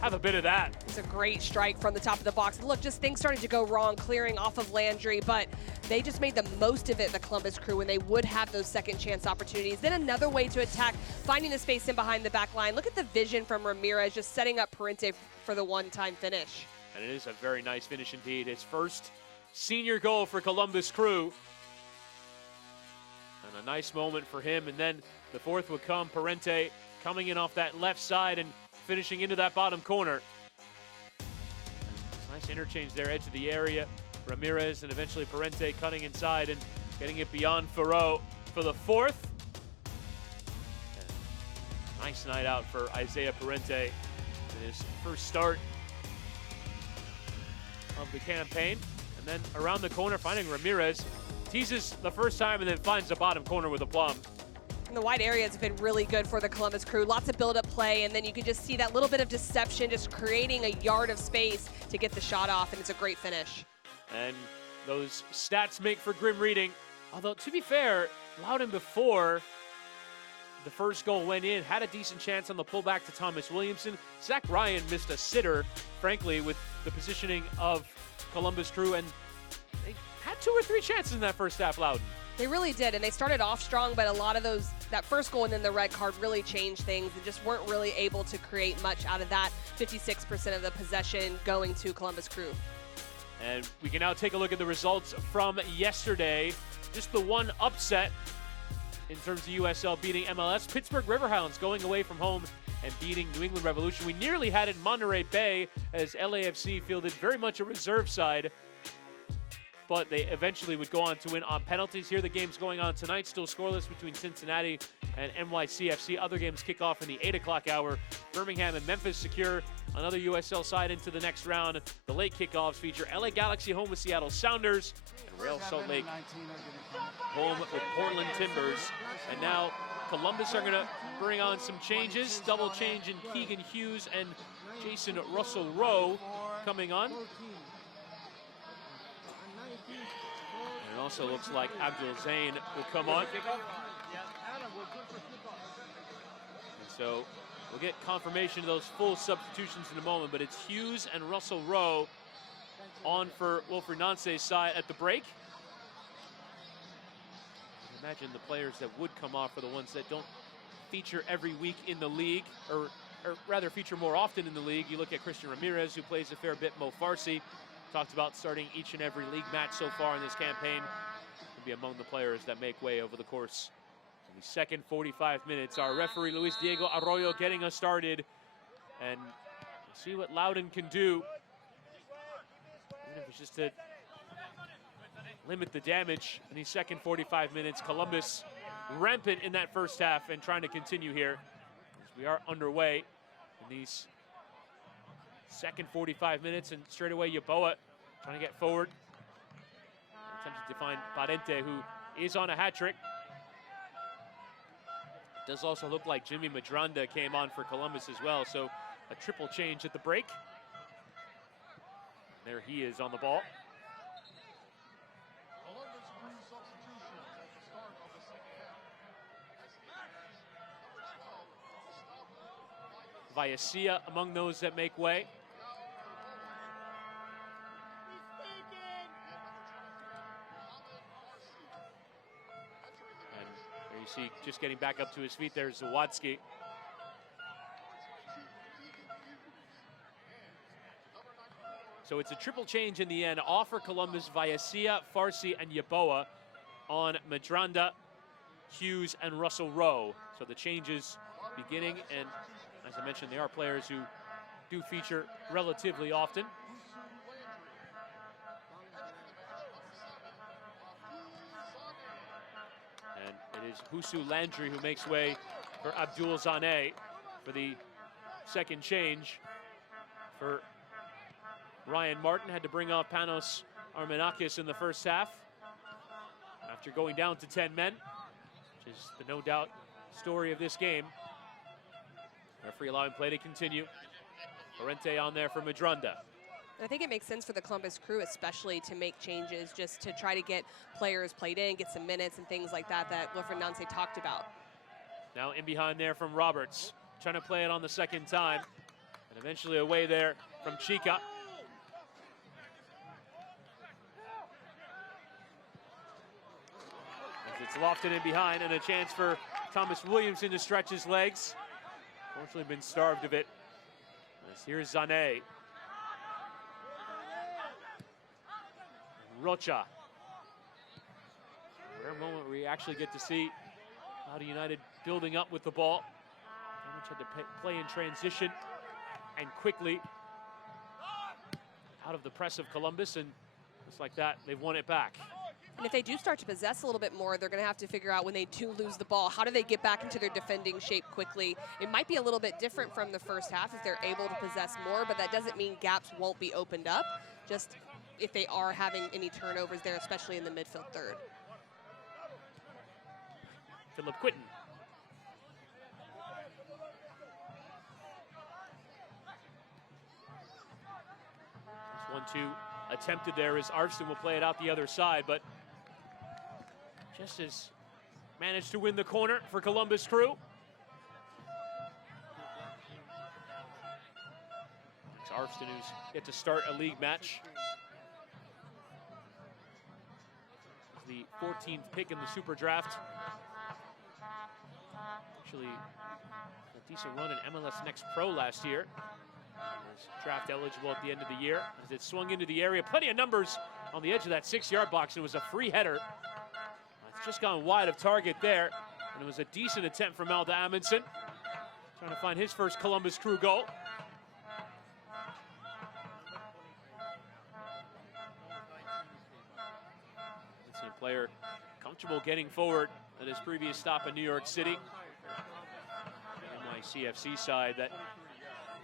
Have a bit of that. It's a great strike from the top of the box. Look, just things starting to go wrong, clearing off of Landry, but they just made the most of it, the Columbus Crew, when they would have those second chance opportunities. Then another way to attack, finding the space in behind the back line. Look at the vision from Ramirez, just setting up Parente for the one-time finish. And it is a very nice finish indeed. His first senior goal for Columbus Crew. And a nice moment for him. And then the fourth would come, Parente coming in off that left side and finishing into that bottom corner. Nice interchange there, edge of the area. Ramirez and eventually Parente cutting inside and getting it beyond Farreau for the fourth. And nice night out for Isaiah Parente in his first start of the campaign. And then around the corner, finding Ramirez. Teases the first time and then finds the bottom corner with a plum. And the wide area has been really good for the Columbus Crew. Lots of build-up play, and then you can just see that little bit of deception, just creating a yard of space to get the shot off, and it's a great finish. And those stats make for grim reading. Although, to be fair, Loudoun before the first goal went in had a decent chance on the pullback to Thomas Williamson. Zach Ryan missed a sitter, frankly, with the positioning of Columbus Crew, and they had 2 or 3 chances in that first half, Loudoun. They really did, and they started off strong, but a lot of that first goal and then the red card really changed things and just weren't really able to create much out of that. 56% of the possession going to Columbus Crew. And we can now take a look at the results from yesterday. Just the one upset in terms of USL beating MLS. Pittsburgh Riverhounds going away from home and beating New England Revolution. We nearly had it Monterey Bay as LAFC fielded very much a reserve side, but they eventually would go on to win on penalties. Here the game's going on tonight, still scoreless between Cincinnati and NYCFC. Other games kick off in the 8 o'clock hour. Birmingham and Memphis secure another USL side into the next round. The late kickoffs feature LA Galaxy home with Seattle Sounders and Real Salt Lake home with Portland Timbers. And now Columbus are gonna bring on some changes. Double change in Keegan Hughes and Jason Russell-Rowe coming on. It also looks like Abdul Zain will come on. And so we'll get confirmation of those full substitutions in a moment, but it's Hughes and Russell-Rowe on for Wilfried Nance's side at the break. Imagine the players that would come off are the ones that don't feature every week in the league, or rather feature more often in the league. You look at Christian Ramirez, who plays a fair bit, Mo Farsi. Talked about starting each and every league match so far in this campaign. Will be among the players that make way over the course of the second 45 minutes. Our referee, Luis Diego Arroyo, getting us started. And we'll see what Loudoun can do. Even if it's just to limit the damage in these second 45 minutes. Columbus rampant in that first half and trying to continue here as we are underway in these second 45 minutes, and straight away Yeboah trying to get forward. Attempted to find Parente, who is on a hat trick. It does also look like Jimmy Madranda came on for Columbus as well, so a triple change at the break. There he is on the ball. Viacia among those that make way. And there you see, just getting back up to his feet, there's Zawadsky. So it's a triple change in the end. Off for Columbus, Vallecilla, Farsi, and Yeboah on Madranda, Hughes, and Russell Rowe. So the changes beginning, and as I mentioned, they are players who do feature relatively often. And it is Husu Landry who makes way for Abdul Zane for the second change. For Ryan Martin, had to bring off Panos Armenakis in the first half after going down to 10 men, which is the no doubt story of this game. Referee allowing play to continue. Lorente on there for Madranda. I think it makes sense for the Columbus Crew especially to make changes just to try to get players played in, get some minutes and things like that that Wilfred Nance talked about. Now in behind there from Roberts, trying to play it on the second time, and eventually away there from Chica. As it's lofted in behind, and a chance for Thomas Williamson to stretch his legs. Unfortunately been starved of it. As here's Zane. Rocha. Rare moment where we actually get to see Loudoun United building up with the ball. Damage had to play in transition and quickly out of the press of Columbus, and just like that, they've won it back. And if they do start to possess a little bit more, they're going to have to figure out when they do lose the ball, how do they get back into their defending shape quickly? It might be a little bit different from the first half if they're able to possess more, but that doesn't mean gaps won't be opened up. Just if they are having any turnovers there, especially in the midfield third. Philip Quinton. This 1-2 attempted there as Arvston will play it out the other side, but just as managed to win the corner for Columbus Crew. It's Arvston who's yet to start a league match. The 14th pick in the Super Draft. Actually, a decent run in MLS Next Pro last year. Was draft eligible at the end of the year as it swung into the area. Plenty of numbers on the edge of that 6-yard box. It was a free header. It's just gone wide of target there. And it was a decent attempt from Alda Amundsen, trying to find his first Columbus Crew goal. A player comfortable getting forward at his previous stop in New York City. The NYCFC side that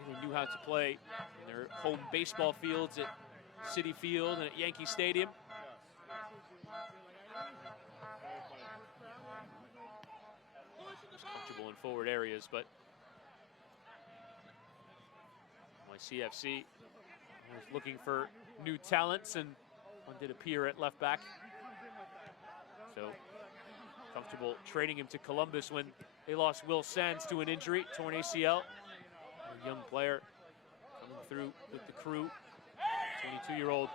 really knew how to play in their home baseball fields at Citi Field and at Yankee Stadium. Just comfortable in forward areas, but NYCFC was looking for new talents, and one did appear at left back. So comfortable trading him to Columbus when they lost Will Sands to an injury, torn ACL. A young player coming through with the Crew. 22-year-old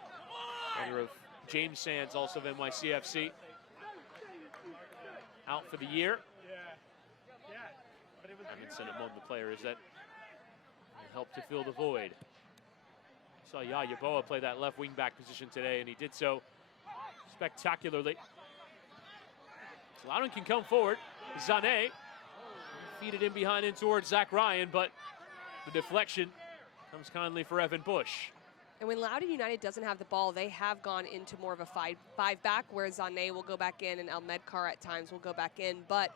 brother of James Sands, also of NYCFC. Out for the year. Amundsen among the players that helped to fill the void. Saw Yeboah play that left wing back position today, and he did so spectacularly. Loudoun can come forward. Zane feed it in behind in towards Zach Ryan, but the deflection comes kindly for Evan Bush. And when Loudoun United doesn't have the ball, they have gone into more of a five back, where Zane will go back in and Almedkar at times will go back in. But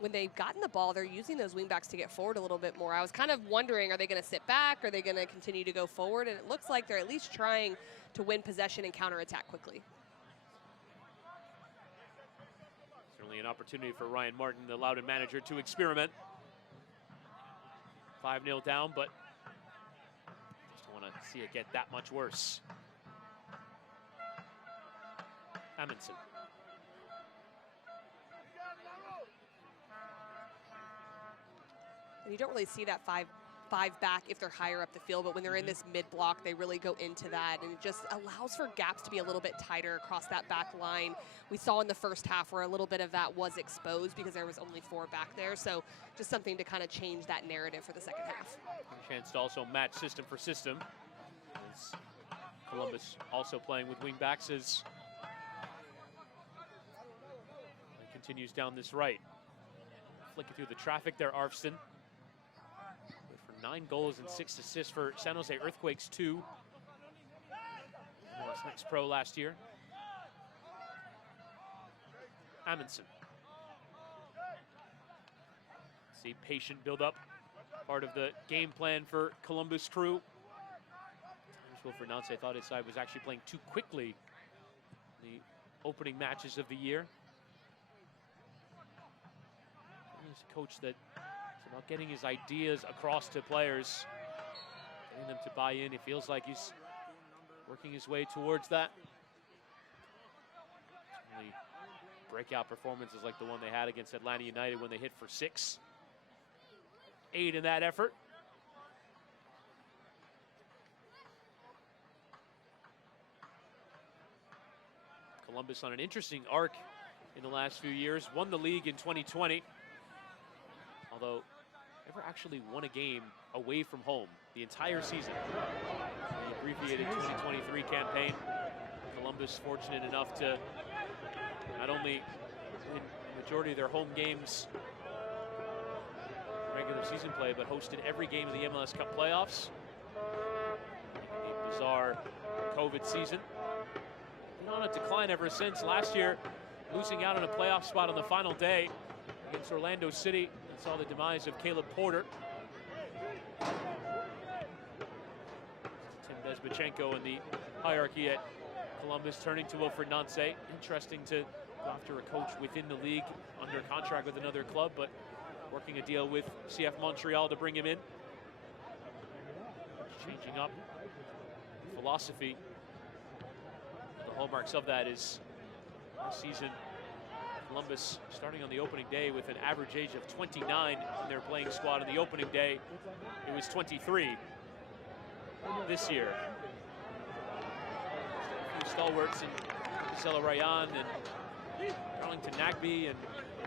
when they've gotten the ball, they're using those wingbacks to get forward a little bit more. I was kind of wondering, are they going to sit back? Are they going to continue to go forward? And it looks like they're at least trying to win possession and counterattack quickly. Certainly an opportunity for Ryan Martin, the Loudoun manager, to experiment. 5-0 down, but just don't want to see it get that much worse. Amundsen. And you don't really see that five back if they're higher up the field, but when they're in this mid block, they really go into that, and it just allows for gaps to be a little bit tighter across that back line. We saw in the first half where a little bit of that was exposed because there was only 4 back there, so just something to kind of change that narrative for the second half. A chance to also match system for system. As Columbus also playing with wing backs as it continues down this right. Flicking through the traffic there, Arfston. For 9 goals and 6 assists for San Jose Earthquakes, 2. MLS Next Pro last year. Amundsen. See patient build up, part of the game plan for Columbus Crew. Wilfried Nancy thought his side was actually playing too quickly in the opening matches of the year. He's a coach that is about getting his ideas across to players, getting them to buy in. It feels like he's working his way towards that. Certainly breakout performances like the one they had against Atlanta United when they hit for 6. 8 in that effort. Columbus on an interesting arc in the last few years. Won the league in 2020. Although never actually won a game away from home the entire season. The abbreviated 2023 campaign. Columbus fortunate enough to not only win the majority of their home games regular season play, but hosted every game of the MLS Cup playoffs. A bizarre COVID season. Been on a decline ever since last year, losing out on a playoff spot on the final day against Orlando City, and saw the demise of Caleb Porter. Tim Bezbachenko in the hierarchy at Columbus, turning to Wilfried Nancy. Interesting to go after a coach within the league under contract with another club, but working a deal with CF Montreal to bring him in. Changing up philosophy. The hallmarks of that is this season, Columbus starting on the opening day with an average age of 29 in their playing squad. On the opening day, it was 23 this year. A few stalwarts in Cela Rayan and Darlington Nagbe and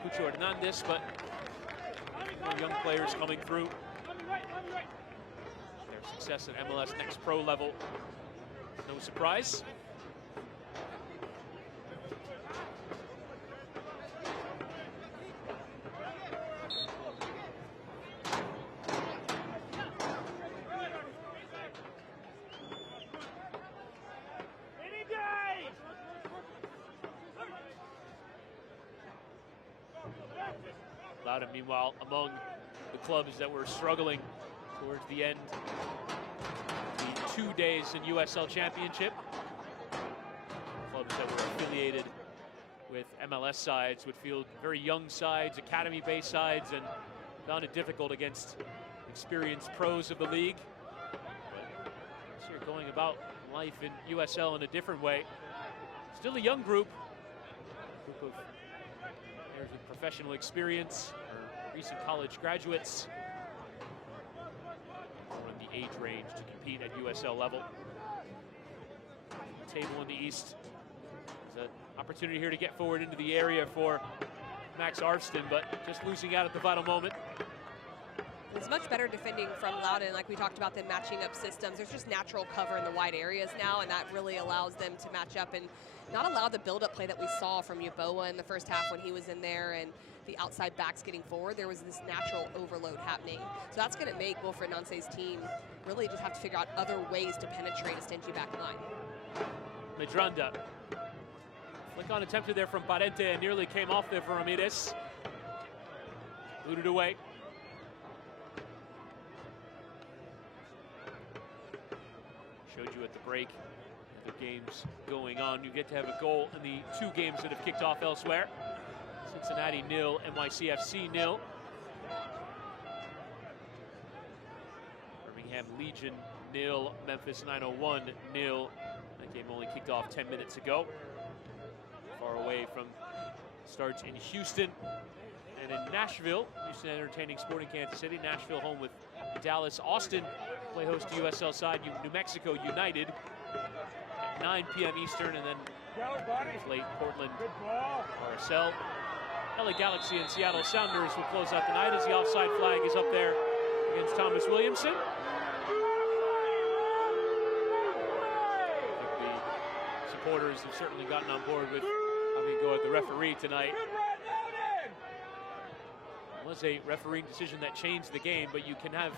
Cucho Hernandez, but more young players coming through. Their success at MLS Next Pro level, no surprise. Loudoun, meanwhile, among the clubs that were struggling towards the end, the 2 days in USL Championship. Clubs that were affiliated with MLS sides would field very young sides, academy-based sides, and found it difficult against experienced pros of the league. So you're going about life in USL in a different way. Still a young group of players with professional experience, or recent college graduates. On the age range to compete at USL level. Table in the East. There's an opportunity here to get forward into the area for Max Arfston, but just losing out at the final moment. It's much better defending from Loudoun, like we talked about, than matching up systems. There's just natural cover in the wide areas now, and that really allows them to match up and not allow the build-up play that we saw from Yeboah in the first half when he was in there and the outside backs getting forward. There was this natural overload happening. So that's going to make Wilfried Nancy's team really just have to figure out other ways to penetrate a stingy back line. Medranda. Flick on attempted there from Parente and nearly came off there for Ramirez. Booted away. Showed you at the break, the games going on. You get to have a goal in the 2 games that have kicked off elsewhere. Cincinnati 0, NYCFC 0. Birmingham Legion 0, Memphis 901 0. That game only kicked off 10 minutes ago. Far away from starts in Houston and in Nashville. Houston entertaining Sporting Kansas City. Nashville home with Dallas. Austin play host to USL side New Mexico United at 9 p.m. Eastern, and then late Portland RSL. LA Galaxy and Seattle Sounders will close out the night as the offside flag is up there against Thomas Williamson. supporters have certainly gotten on board with having to go at the referee tonight. It was a refereeing decision that changed the game, but you can have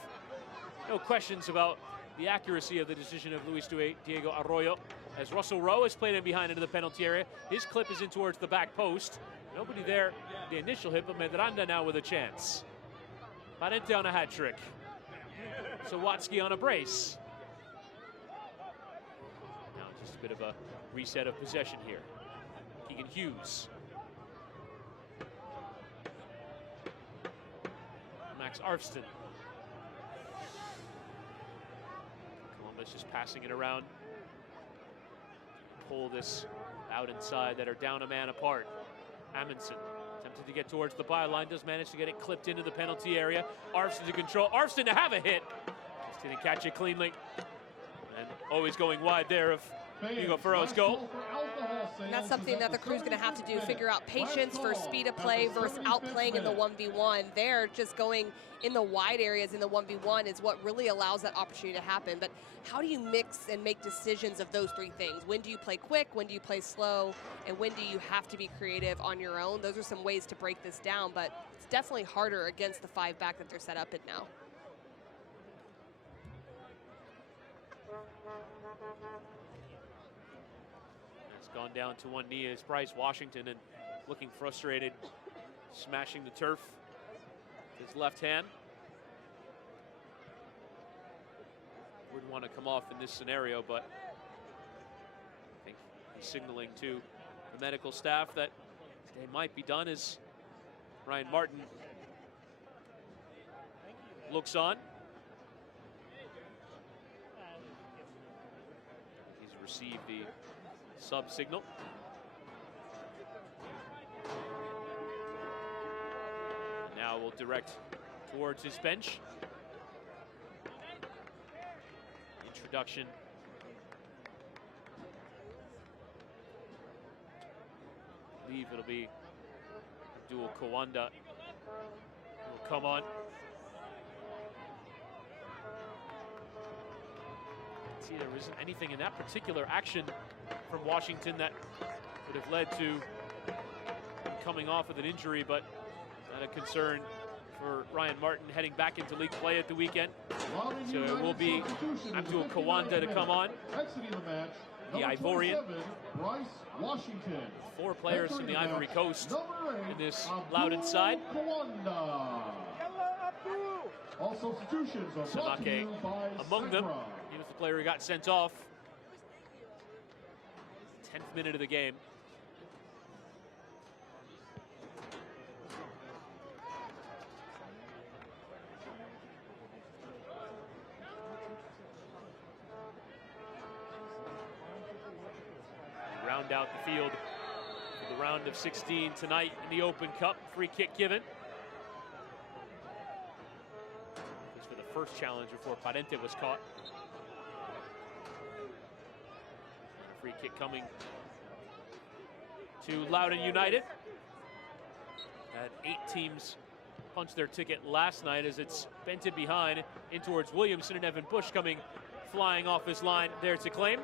no questions about the accuracy of the decision of Luis Diego Arroyo, as Russell Rowe has played in behind into the penalty area. His clip is in towards the back post. Nobody there, the initial hit, but Medranda now with a chance. Parente on a hat trick. Sawatsky on a brace. Now just a bit of a reset of possession here. Keegan Hughes. Max Arfston. Columbus just passing it around. Pull this out inside that are down a man apart. Amundsen attempted to get towards the byline, does manage to get it clipped into the penalty area. Arfston to control. Arfston to have a hit. Just didn't catch it cleanly. And always going wide there of Hugo Ferro's goal. And that's something that the crew's going to have to do, figure out patience versus speed of play versus outplaying in the 1v1. They're just going in the wide areas in the 1v1 is what really allows that opportunity to happen. But how do you mix and make decisions of those three things? When do you play quick? When do you play slow? And when do you have to be creative on your own? Those are some ways to break this down, but it's definitely harder against the 5-back that they're set up in now. Gone down to one knee is Bryce Washington and looking frustrated, smashing the turf with his left hand. Wouldn't want to come off in this scenario, but I think he's signaling to the medical staff that they might be done as Ryan Martin looks on. He's received the sub signal. Now we'll direct towards his bench. Introduction. I believe it'll be Abdul Kawanda will come on. See, there isn't anything in that particular action from Washington that would have led to him coming off with an injury, but not a concern for Ryan Martin heading back into league play at the weekend. So it will be Abdul Kawanda to come on. The Ivorian. 4 players from the Ivory Coast in this Loudoun side. All substitutions are brought to you by among them. Sacra. He was the player who got sent off. 10th minute of the game. We round out the field for the round of 16 tonight in the Open Cup. Free kick given. This for the first challenge before Parente was caught. Free kick coming to Loudoun United. Had 8 teams punch their ticket last night as it's bent in behind in towards Williamson, and Evan Bush coming flying off his line there to claim.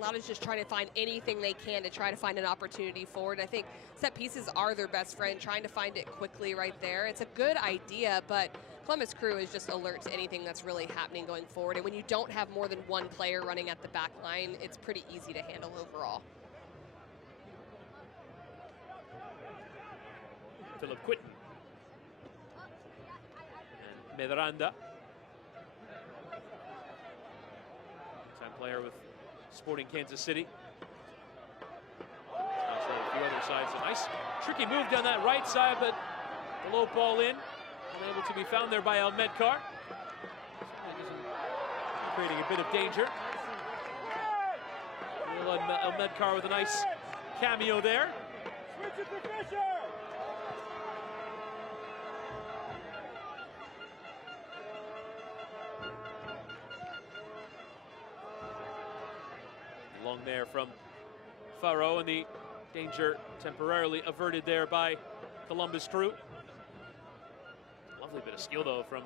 Loudoun's just trying to find anything they can to try to find an opportunity forward. I think set pieces are their best friend, trying to find it quickly right there. It's a good idea, but Columbus Crew is just alert to anything that's really happening going forward. And when you don't have more than one player running at the back line, it's pretty easy to handle overall. Philip Quinton. And Medranda. Time player with Sporting Kansas City. Also a few other sides. A nice tricky move down that right side, but the low ball in. Unable to be found there by Elmedkar. Creating a bit of danger. Elmedkar with a nice cameo there. Long there from Faro, and the danger temporarily averted there by Columbus Crew. Lovely bit of skill though from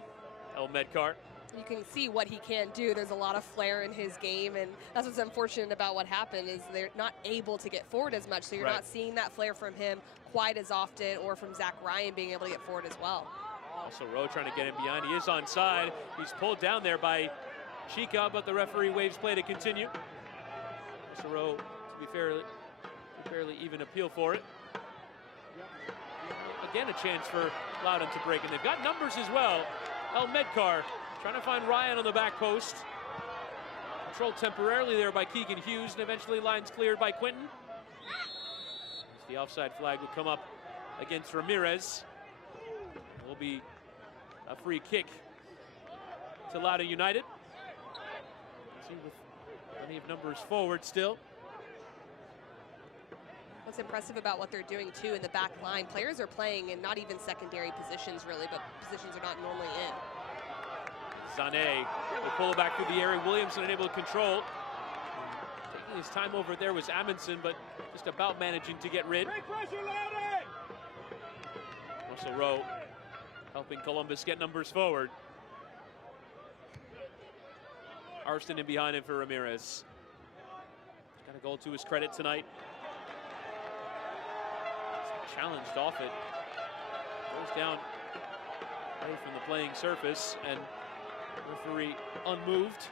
Elmedkar. You can see what he can do. There's a lot of flair in his game, and that's what's unfortunate about what happened is they're not able to get forward as much, so you're not seeing that flair from him quite as often, or from Zach Ryan being able to get forward as well. Also Rowe trying to get him behind. He is onside. He's pulled down there by Chica, but the referee waves play to continue. Also Rowe, to be fairly even appeal for it. Again, a chance for Loudoun to break, and they've got numbers as well. El Medkar trying to find Ryan on the back post. Controlled temporarily there by Keegan Hughes, and eventually lines cleared by Quinton. As the offside flag will come up against Ramirez. It will be a free kick to Loudoun United. See, with plenty of numbers forward still. What's impressive about what they're doing too in the back line, players are playing in not even secondary positions really, but positions are not normally in. Zane will pull it back through the area. Williamson unable to control. Taking his time over there was Amundsen, but just about managing to get rid. Russell Rowe helping Columbus get numbers forward. Arston in behind him for Ramirez. Got a goal to his credit tonight. Challenged off it. Goes down away from the playing surface, and referee unmoved.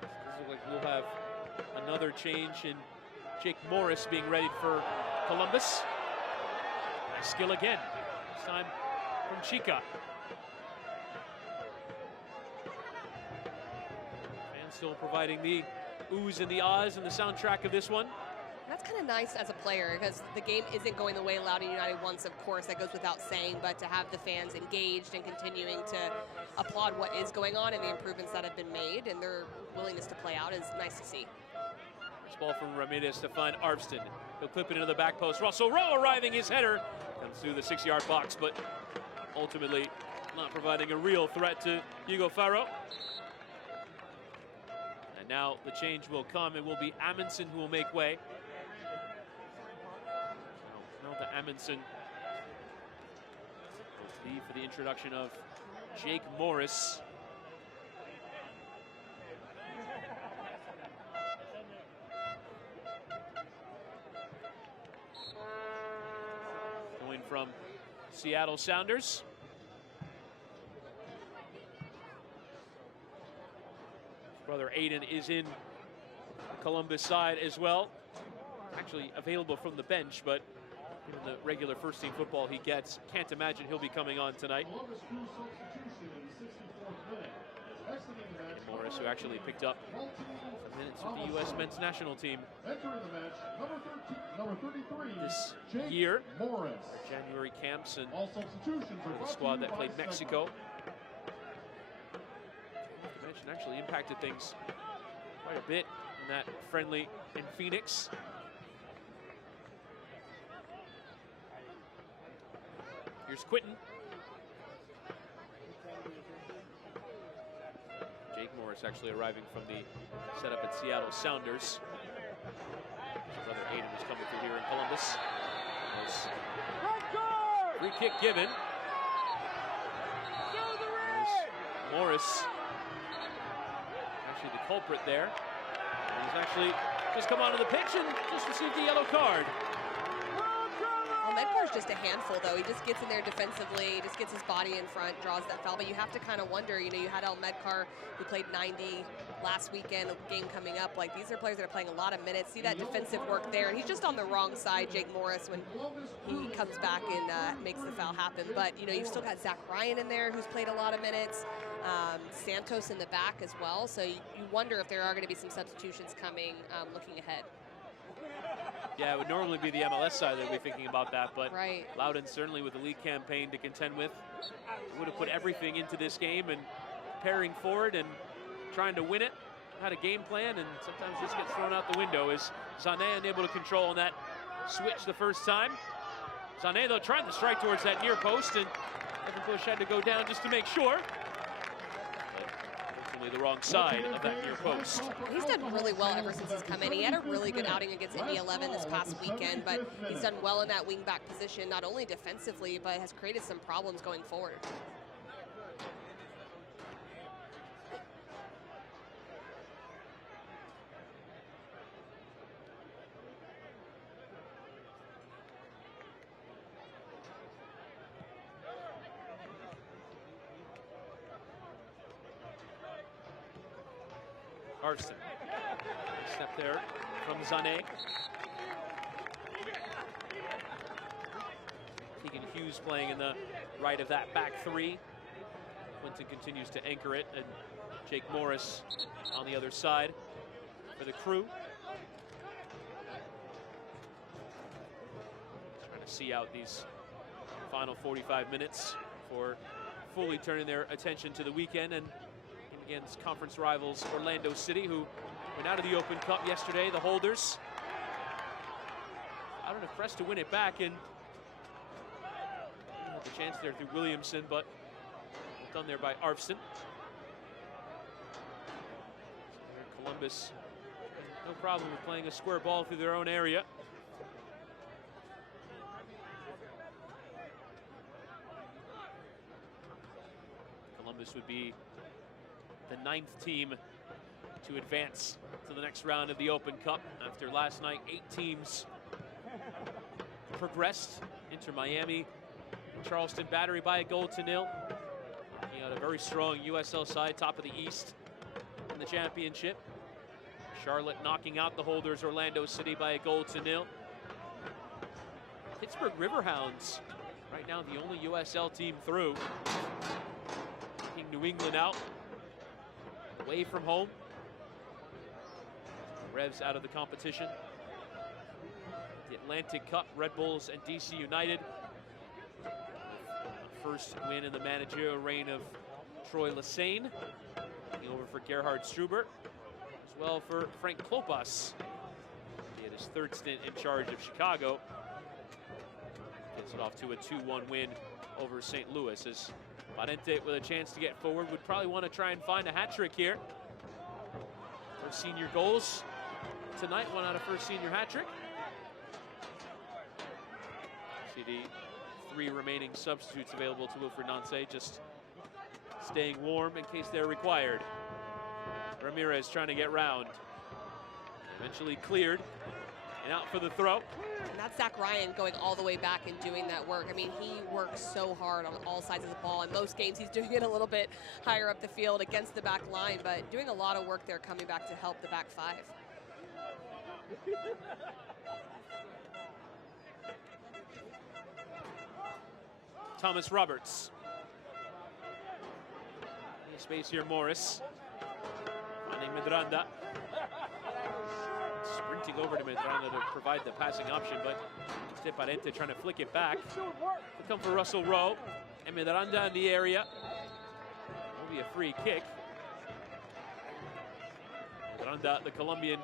Does look like we'll have another change in Jake Morris being ready for Columbus. Nice skill again. This time from Chica. Fans still providing the oohs and the ahs and the soundtrack of this one. That's kind of nice as a player because the game isn't going the way Loudoun United wants, of course, that goes without saying, but to have the fans engaged and continuing to applaud what is going on and the improvements that have been made and their willingness to play out is nice to see. This ball from Ramirez to find Arvston. He'll clip it into the back post. Russell Rowe arriving, his header comes through the 6-yard box, but ultimately not providing a real threat to Hugo Farrow. And now the change will come. It will be Amundsen who will make way. To Amundsen will be for the introduction of Jake Morris. Going from Seattle Sounders. His brother Aiden is in the Columbus side as well. Actually available from the bench, but given the regular first-team football he gets, can't imagine he'll be coming on tonight. Morris, who actually picked up some minutes with the U.S. men's national team this year. January camps and the squad that played Mexico. The mention actually impacted things quite a bit in that friendly in Phoenix. Here's Quinton. Jake Morris actually arriving from the setup at Seattle Sounders. His brother Aiden was coming through here in Columbus. Free kick given. There's Morris. Actually the culprit there. And he's actually just come onto the pitch and just received a yellow card. Medkar's just a handful, though. He just gets in there defensively, just gets his body in front, draws that foul. But you have to kind of wonder, you know, you had El Medkar who played 90 last weekend, a game coming up. Like, these are players that are playing a lot of minutes. See that defensive work there. And he's just on the wrong side, Jake Morris, when he comes back and makes the foul happen. But, you know, you've still got Zach Ryan in there who's played a lot of minutes. Santos in the back as well. So you wonder if there are going to be some substitutions coming looking ahead. Yeah, it would normally be the MLS side that would be thinking about that, but right. Loudoun certainly with the league campaign to contend with would have put everything into this game and preparing for it and trying to win it. Had a game plan and sometimes just gets thrown out the window as Zane unable to control on that switch the first time. Zane though trying to strike towards that near post and Evan Bush had to go down just to make sure. But only the wrong side of that near post. He's done really well ever since he's come in. He had a really good outing against Indy 11 this past weekend, but he's done well in that wingback position, not only defensively, but has created some problems going forward. Arson. Step there from Zane. Keegan Hughes playing in the right of that back three. Quinton continues to anchor it, and Jake Morris on the other side for the Crew. Trying to see out these final 45 minutes for fully turning their attention to the weekend and against conference rivals Orlando City, who went out of the Open Cup yesterday, the holders. Out enough press to win it back, and the chance there through Williamson, but done there by Arfson. Columbus, no problem with playing a square ball through their own area. Columbus would be the 9th team to advance to the next round of the Open Cup. After last night, 8 teams progressed. Inter Miami, Charleston Battery by a 0-0. He had a very strong USL side, top of the East in the championship. Charlotte knocking out the holders, Orlando City, by a 0-0. Pittsburgh Riverhounds, right now the only USL team through. Taking New England out, away from home. Revs out of the competition. The Atlantic Cup, Red Bulls and DC United. First win in the managerial reign of Troy Lesane. Taking over for Gerhard Struber, as well for Frank Klopas. He had his 3rd stint in charge of Chicago. Gets it off to a 2-1 win over St. Louis, as Parente, with a chance to get forward, would probably want to try and find a hat trick here. First senior goals tonight, one out of first senior hat trick. See the 3 remaining substitutes available to Wilfred Nancy, just staying warm in case they're required. Ramirez trying to get round. Eventually cleared and out for the throw. And that's Zach Ryan going all the way back and doing that work. I mean, he works so hard on all sides of the ball. In most games, he's doing it a little bit higher up the field against the back line, but doing a lot of work there coming back to help the back 5. Thomas Roberts. In space here, Morris. Finding Medranda. Sprinting over to Medranda to provide the passing option, but instead Parente trying to flick it back. To come for Russell Rowe. And Medranda in the area. Will be a free kick. Medranda, the Colombian,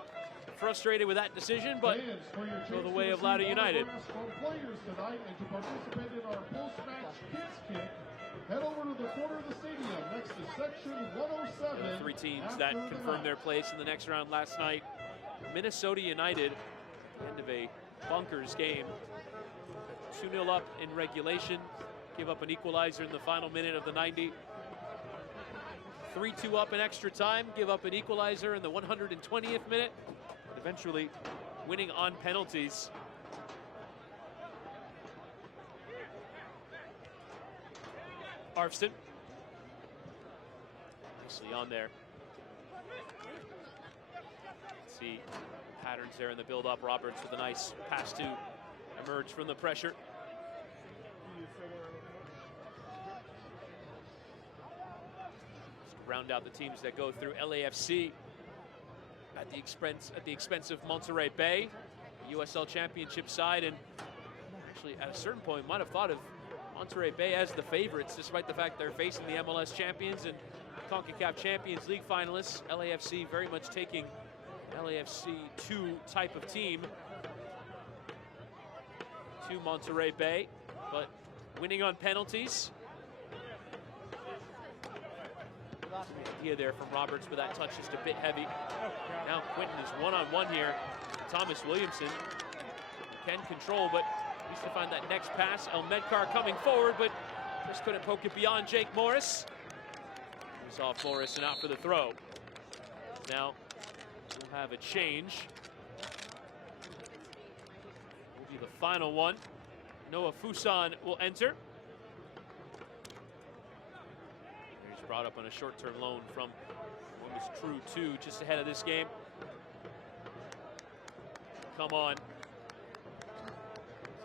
frustrated with that decision, but go the way of Loudoun United. Head over to the corner of the stadium next to section 107. The 3 teams that confirmed their place in the next round last night. Minnesota United, end of a bonkers game. 2-0 up in regulation, give up an equalizer in the final minute of the 90. 3-2 up in extra time, give up an equalizer in the 120th minute. Eventually winning on penalties. Arfston. Nicely on there. See patterns there in the build-up. Roberts with a nice pass to emerge from the pressure. Just to round out the teams that go through, LAFC at the expense of Monterey Bay, USL Championship side, and actually at a certain point might have thought of Monterey Bay as the favorites, despite the fact they're facing the MLS champions and CONCACAF Champions League finalists. LAFC very much taking LAFC 2 type of team to Monterey Bay, but winning on penalties. Idea there from Roberts, but that touch just a bit heavy. Now Quinton is one-on-one here. Thomas Williamson can control, but needs to find that next pass. El Medkar coming forward, but just couldn't poke it beyond Jake Morris. He's off Morris and out for the throw. Now we'll have a change. Will be the final one. Noah Fuson will enter. He's brought up on a short-term loan from Columbus Crew 2 just ahead of this game. Come on.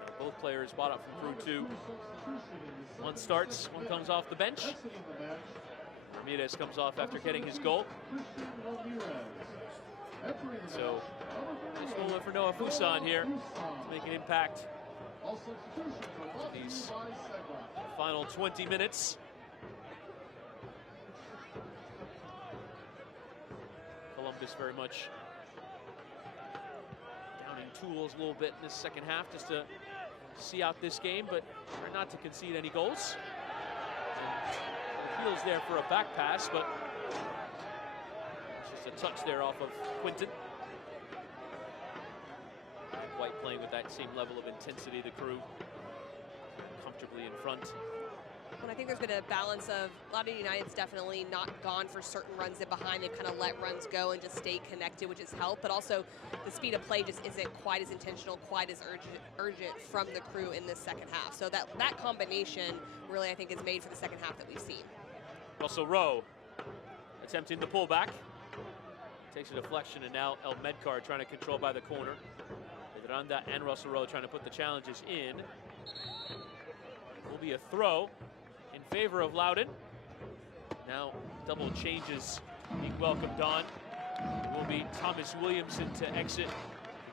So both players brought up from Crew 2. One starts, one comes off the bench. Ramirez comes off after getting his goal. So this goal for Noah Fuson here to make an impact these final 20 minutes. Columbus very much downing tools a little bit in this second half just to see out this game, but try not to concede any goals. Heels there for a back pass, but it's just a touch there off of Quinton. White playing with that same level of intensity, the Crew comfortably in front. And I think there's been a balance of Loudoun United's definitely not gone for certain runs in behind. They've kind of let runs go and just stayed connected, which has helped. But also the speed of play just isn't quite as intentional, quite as urgent from the Crew in this second half. So that combination really, I think, is made for the second half that we've seen. Russell Rowe attempting the pullback. Takes a deflection, and now El Medkar trying to control by the corner. Medranda and Russell Rowe trying to put the challenges in. Will be a throw in favor of Loudoun. Now double changes being welcomed on. It will be Thomas Williamson to exit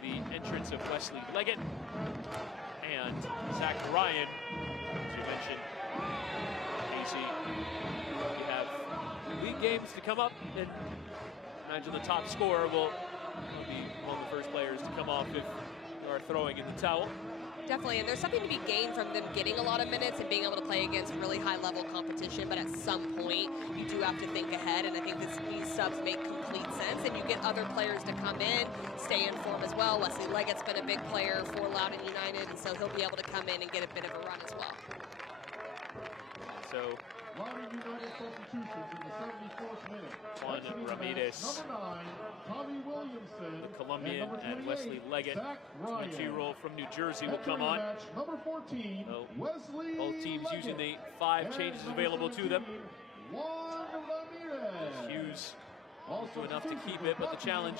the entrance of Wesley Leggett and Zach Ryan, as you mentioned. Casey, we have league games to come up, and imagine the top scorer will be one of the first players to come off if they are throwing in the towel. Definitely, and there's something to be gained from them getting a lot of minutes and being able to play against really high-level competition, but at some point, you do have to think ahead, and I think these subs make complete sense, and you get other players to come in, stay in form as well. Wesley Leggett's been a big player for Loudoun United, and so he'll be able to come in and get a bit of a run as well. So, Loudoun United substitutions in the 74th minute. Juan Ramirez, Number 9, Tommy Williamson, the Colombian, and Wesley Leggett, 22-year-old from New Jersey, will come on. Number 14, So, Wesley both teams Leggett. using the 5 changes available to them. Juan Ramirez. Hughes won't do enough to keep it, but the challenge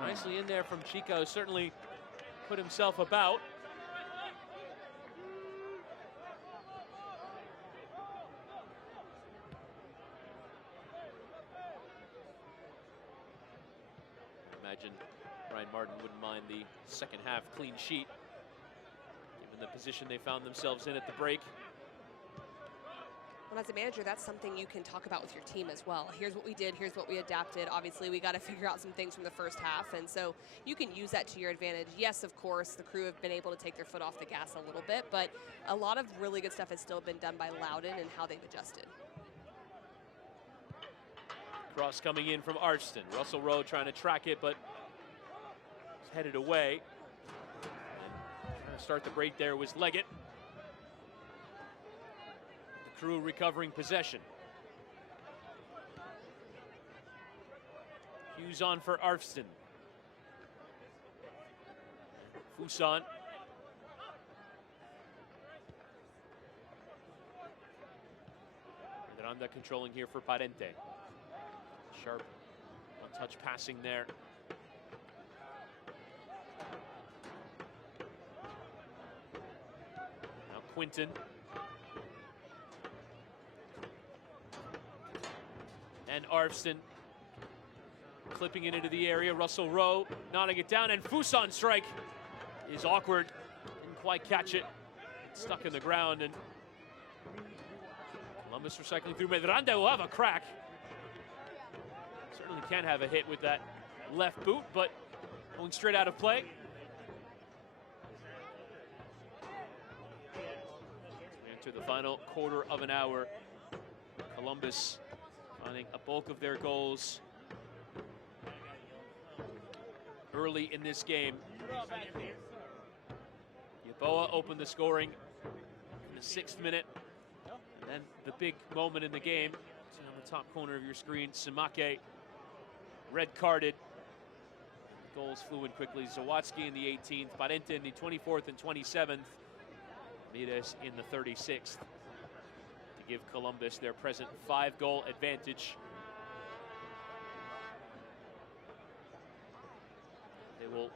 nicely in there from Chico certainly put himself about. Imagine Brian Martin wouldn't mind the second half clean sheet, given the position they found themselves in at the break. Well, as a manager, that's something you can talk about with your team as well. Here's what we did, here's what we adapted. Obviously, we got to figure out some things from the first half, and so you can use that to your advantage. Yes, of course, the Crew have been able to take their foot off the gas a little bit, but a lot of really good stuff has still been done by Loudoun and how they've adjusted. Cross coming in from Archston. Russell Rowe trying to track it, but it's headed away. And trying to start the break there was Leggett. The Crew recovering possession. Hughes on for Archston. Fuson. Miranda controlling here for Parente. Sharp one-touch passing there. Now Quinton. And Arfston clipping it into the area. Russell Rowe nodding it down, and Fuson strike is awkward. Didn't quite catch it. Stuck in the ground, and Columbus recycling through. Medranda will have a crack. Certainly can have a hit with that left boot, but going straight out of play. We enter the final quarter of an hour. Columbus finding a bulk of their goals early in this game. Yeboah opened the scoring in the 6th minute. And then the big moment in the game, see on the top corner of your screen, Simake red-carded. Goals flew in quickly. Zawadzki in the 18th, Parente in the 24th and 27th, Mires in the 36th to give Columbus their present 5-goal advantage. They will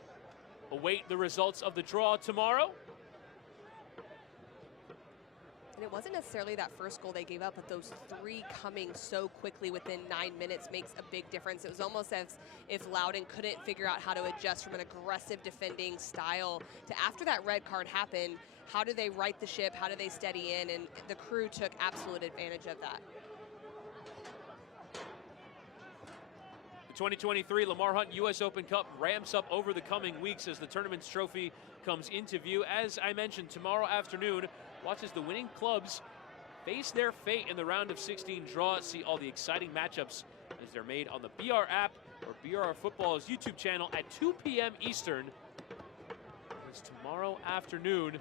await the results of the draw tomorrow. And it wasn't necessarily that first goal they gave up, but those 3 coming so quickly within 9 minutes makes a big difference. It was almost as if Loudoun couldn't figure out how to adjust from an aggressive defending style to, after that red card happened, how do they right the ship, how do they steady in, and the Crew took absolute advantage of that. The 2023 Lamar Hunt U.S. Open Cup ramps up over the coming weeks as the tournament's trophy comes into view. As I mentioned, tomorrow afternoon, watch as the winning clubs face their fate in the round of 16 draw. See all the exciting matchups as they're made on the BR app or BR Football's YouTube channel at 2 p.m. Eastern. As tomorrow afternoon,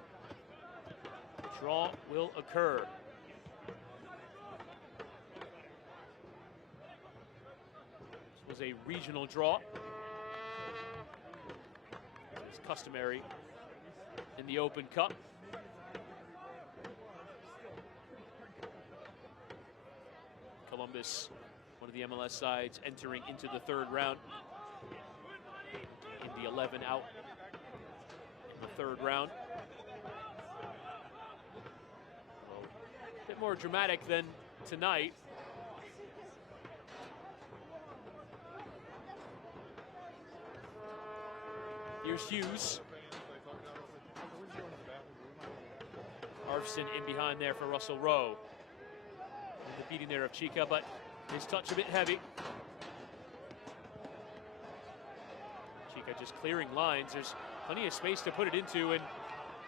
the draw will occur. This was a regional draw, as customary in the Open Cup. Columbus, one of the MLS sides, entering into the 3rd round. In the 11 out in the 3rd round. A bit more dramatic than tonight. Here's Hughes. Arfson in behind there for Russell Rowe. The beating there of Chica, but his touch a bit heavy. Chica just clearing lines. There's plenty of space to put it into, and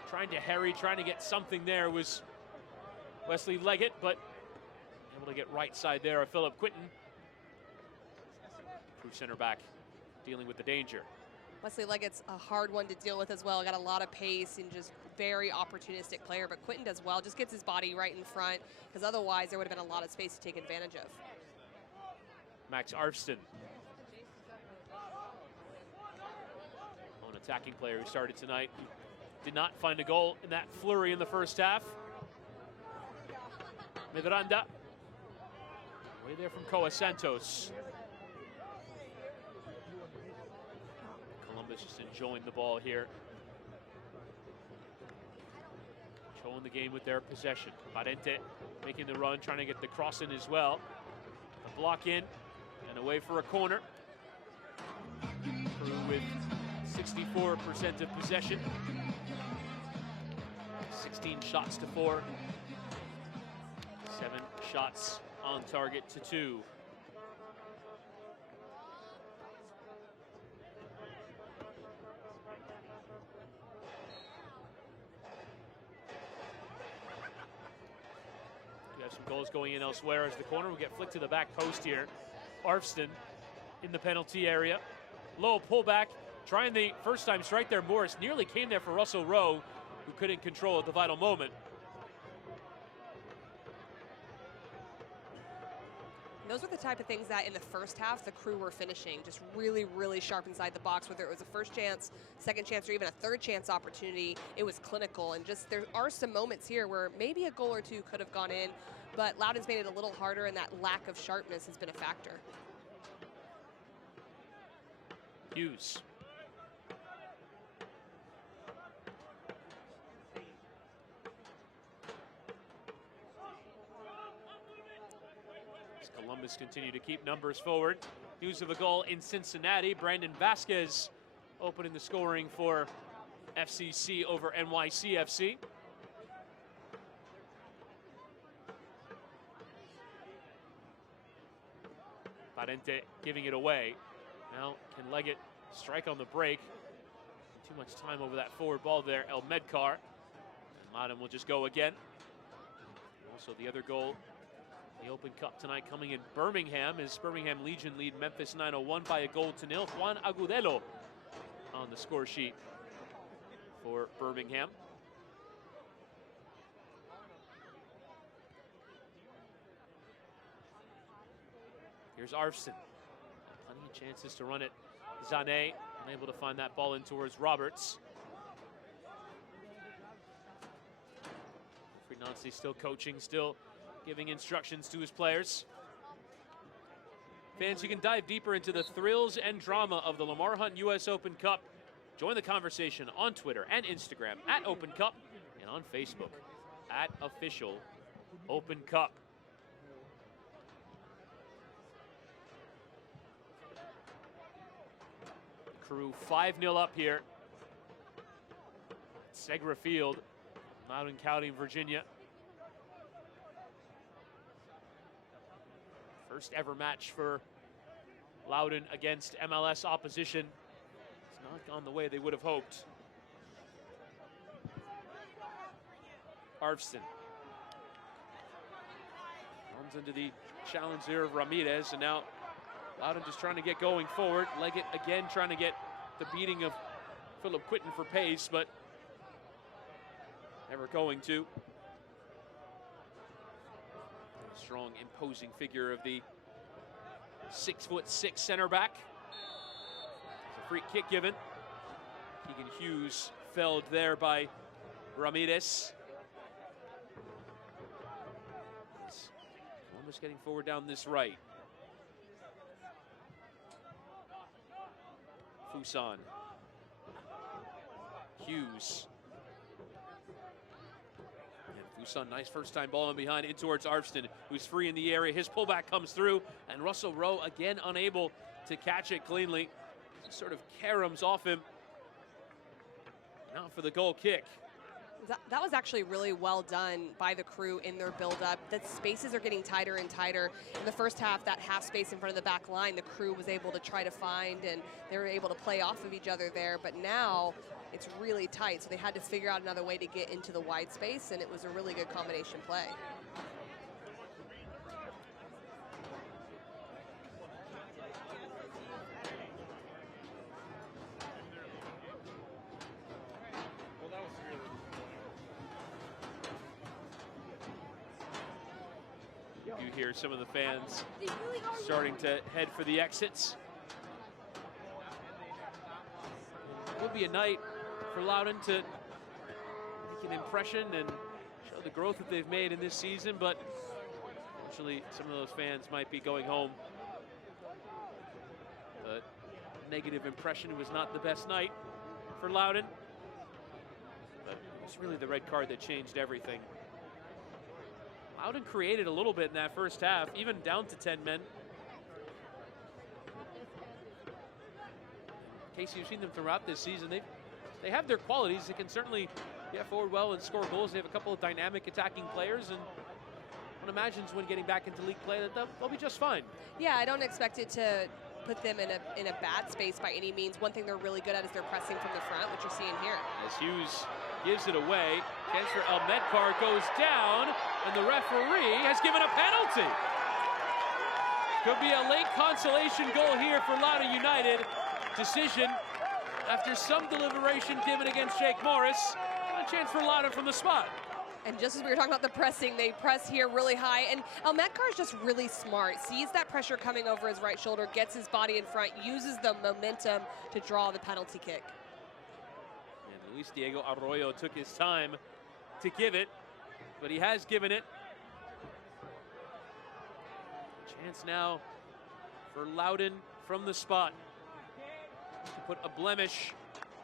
trying to harry, trying to get something there was Wesley Leggett, but able to get right side there of Philip Quinton. True center back dealing with the danger. Wesley Leggett's a hard one to deal with as well. Got a lot of pace and just very opportunistic player, but Quinton does well, just gets his body right in front, because otherwise there would have been a lot of space to take advantage of. Max Arfston, an attacking player who started tonight, did not find a goal in that flurry in the first half. Miranda, way there from Coa Santos. Columbus just enjoying the ball here. Controlling the game with their possession. Parente making the run, trying to get the cross in as well. A block in and away for a corner. Crew with 64% of possession. 16 shots to 4. 7 shots on target to 2. Some goals going in elsewhere as the corner will get flicked to the back post here. Arfston in the penalty area. Low pullback, trying the first time strike there. Morris nearly came there for Russell Rowe, who couldn't control at the vital moment. Those were the type of things that in the first half the Crew were finishing, just really, really sharp inside the box, whether it was a first chance, second chance, or even a third chance opportunity. It was clinical, and just there are some moments here where maybe a goal or two could have gone in, but Loudoun's made it a little harder, and that lack of sharpness has been a factor. Hughes. Columbus continue to keep numbers forward. News of a goal in Cincinnati. Brandon Vasquez opening the scoring for FCC over NYCFC. Parente giving it away. Now can Leggett strike on the break? Too much time over that forward ball there. El Medcar. And Loudoun will just go again. Also the other goal The Open Cup tonight coming in Birmingham as Birmingham Legion lead Memphis 901 by a goal to nil. Juan Agudelo on the score sheet for Birmingham. Here's Arfson. Plenty of chances to run it. Zane unable to find that ball in towards Roberts. Nancy still coaching, still giving instructions to his players. Fans, you can dive deeper into the thrills and drama of the Lamar Hunt U.S. Open Cup. Join the conversation on Twitter and Instagram at Open Cup and on Facebook at Official Open Cup. Crew 5-0 up here. Segra Field, Loudoun County, Virginia. First ever match for Loudoun against MLS opposition. It's not gone the way they would have hoped. Arfson comes into the challenge there of Ramirez, and now Loudoun just trying to get going forward. Leggett again trying to get the beating of Philip Quinton for pace, but never going to. Strong, imposing figure of the 6'6" center back. It's a free kick given. Keegan Hughes felled there by Ramirez. Columbus getting forward down this right. Fuson. Hughes. Son, nice first-time ball in behind, in towards Arfston, who's free in the area. His pullback comes through, and Russell Rowe again unable to catch it cleanly. Sort of caroms off him. Now for the goal kick. That was actually really well done by the Crew in their build-up. The spaces are getting tighter and tighter. In the first half, that half space in front of the back line, the Crew was able to try to find, and they were able to play off of each other there. But now it's really tight, so they had to figure out another way to get into the wide space, and it was a really good combination play. You hear some of the fans starting to head for the exits. It will be a night for Loudoun to make an impression and show the growth that they've made in this season, but unfortunately some of those fans might be going home. The negative impression, it was not the best night for Loudoun, but it's really the red card that changed everything. Loudoun created a little bit in that first half, even down to 10 men. Casey, you've seen them throughout this season. They have their qualities. They can certainly get forward well and score goals. They have a couple of dynamic attacking players, and one imagines when getting back into league play that they'll be just fine. Yeah, I don't expect it to put them in a bad space by any means. One thing they're really good at is their pressing from the front, which you're seeing here. As Hughes gives it away, chance for Medkar goes down, and the referee has given a penalty. Could be a late consolation goal here for Loudoun United. Decision after some deliberation given against Jake Morris. A chance for Loudoun from the spot. And just as we were talking about the pressing, they press here really high, and Medkar is just really smart. Sees that pressure coming over his right shoulder, gets his body in front, uses the momentum to draw the penalty kick. And Luis Diego Arroyo took his time to give it, but he has given it. Chance now for Loudoun from the spot to put a blemish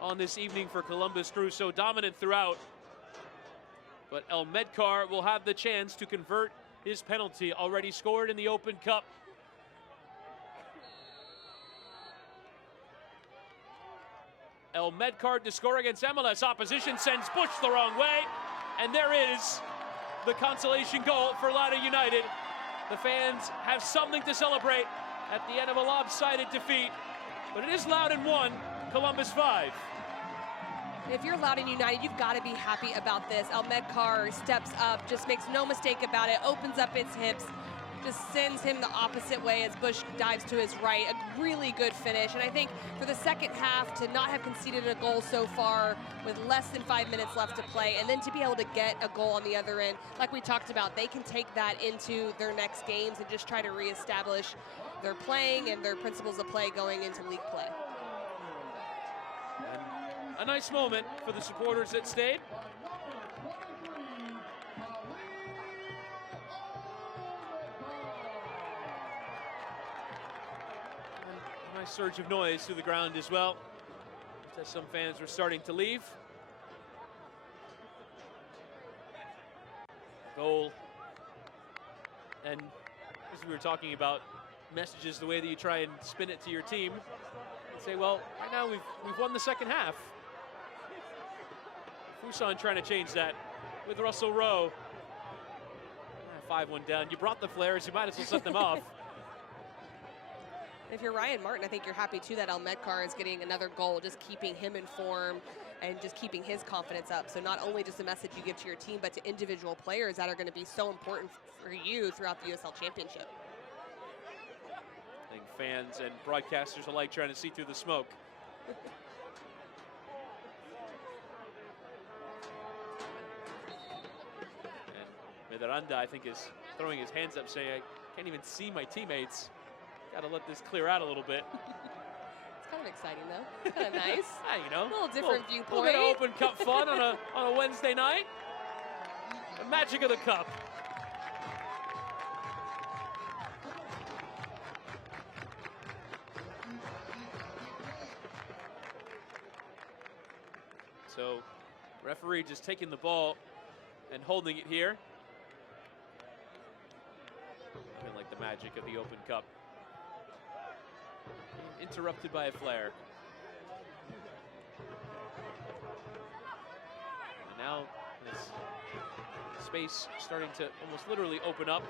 on this evening for Columbus Crew, so dominant throughout. But Medkar will have the chance to convert his penalty, already scored in the Open Cup. Medkar to score against MLS opposition, sends Bush the wrong way, and there is the consolation goal for Loudoun United. The fans have something to celebrate at the end of a lopsided defeat, but it is Loudoun 1, Columbus 5. If you're Loudoun United, you've got to be happy about this. Medkar steps up, just makes no mistake about it, opens up its hips, just sends him the opposite way as Bush dives to his right. A really good finish. And I think for the second half, to not have conceded a goal so far with less than 5 minutes left to play, and then to be able to get a goal on the other end, like we talked about, they can take that into their next games and just try to reestablish their playing and their principles of play going into league play. A nice moment for the supporters that stayed. And a nice surge of noise through the ground as well, as some fans were starting to leave. Goal. And as we were talking about messages, the way that you try and spin it to your team, and say, well, right now we've won the second half. Fuson trying to change that with Russell Rowe. 5-1 down. You brought the flares, you might as well set them off. If you're Ryan Martin, I think you're happy too that Almedkar is getting another goal, just keeping him in form and just keeping his confidence up. So not only just a message you give to your team, but to individual players that are going to be so important for you throughout the USL Championship. I think fans and broadcasters alike trying to see through the smoke. And Medranda, I think, is throwing his hands up saying, I can't even see my teammates. Got to let this clear out a little bit. It's kind of exciting, though. It's kind of nice. You know, a little different viewpoint. A little bit of Open Cup fun on a Wednesday night. The magic of the cup. So, referee just taking the ball and holding it here. Kind of like the magic of the Open Cup. Interrupted by a flare. And now this space starting to almost literally open up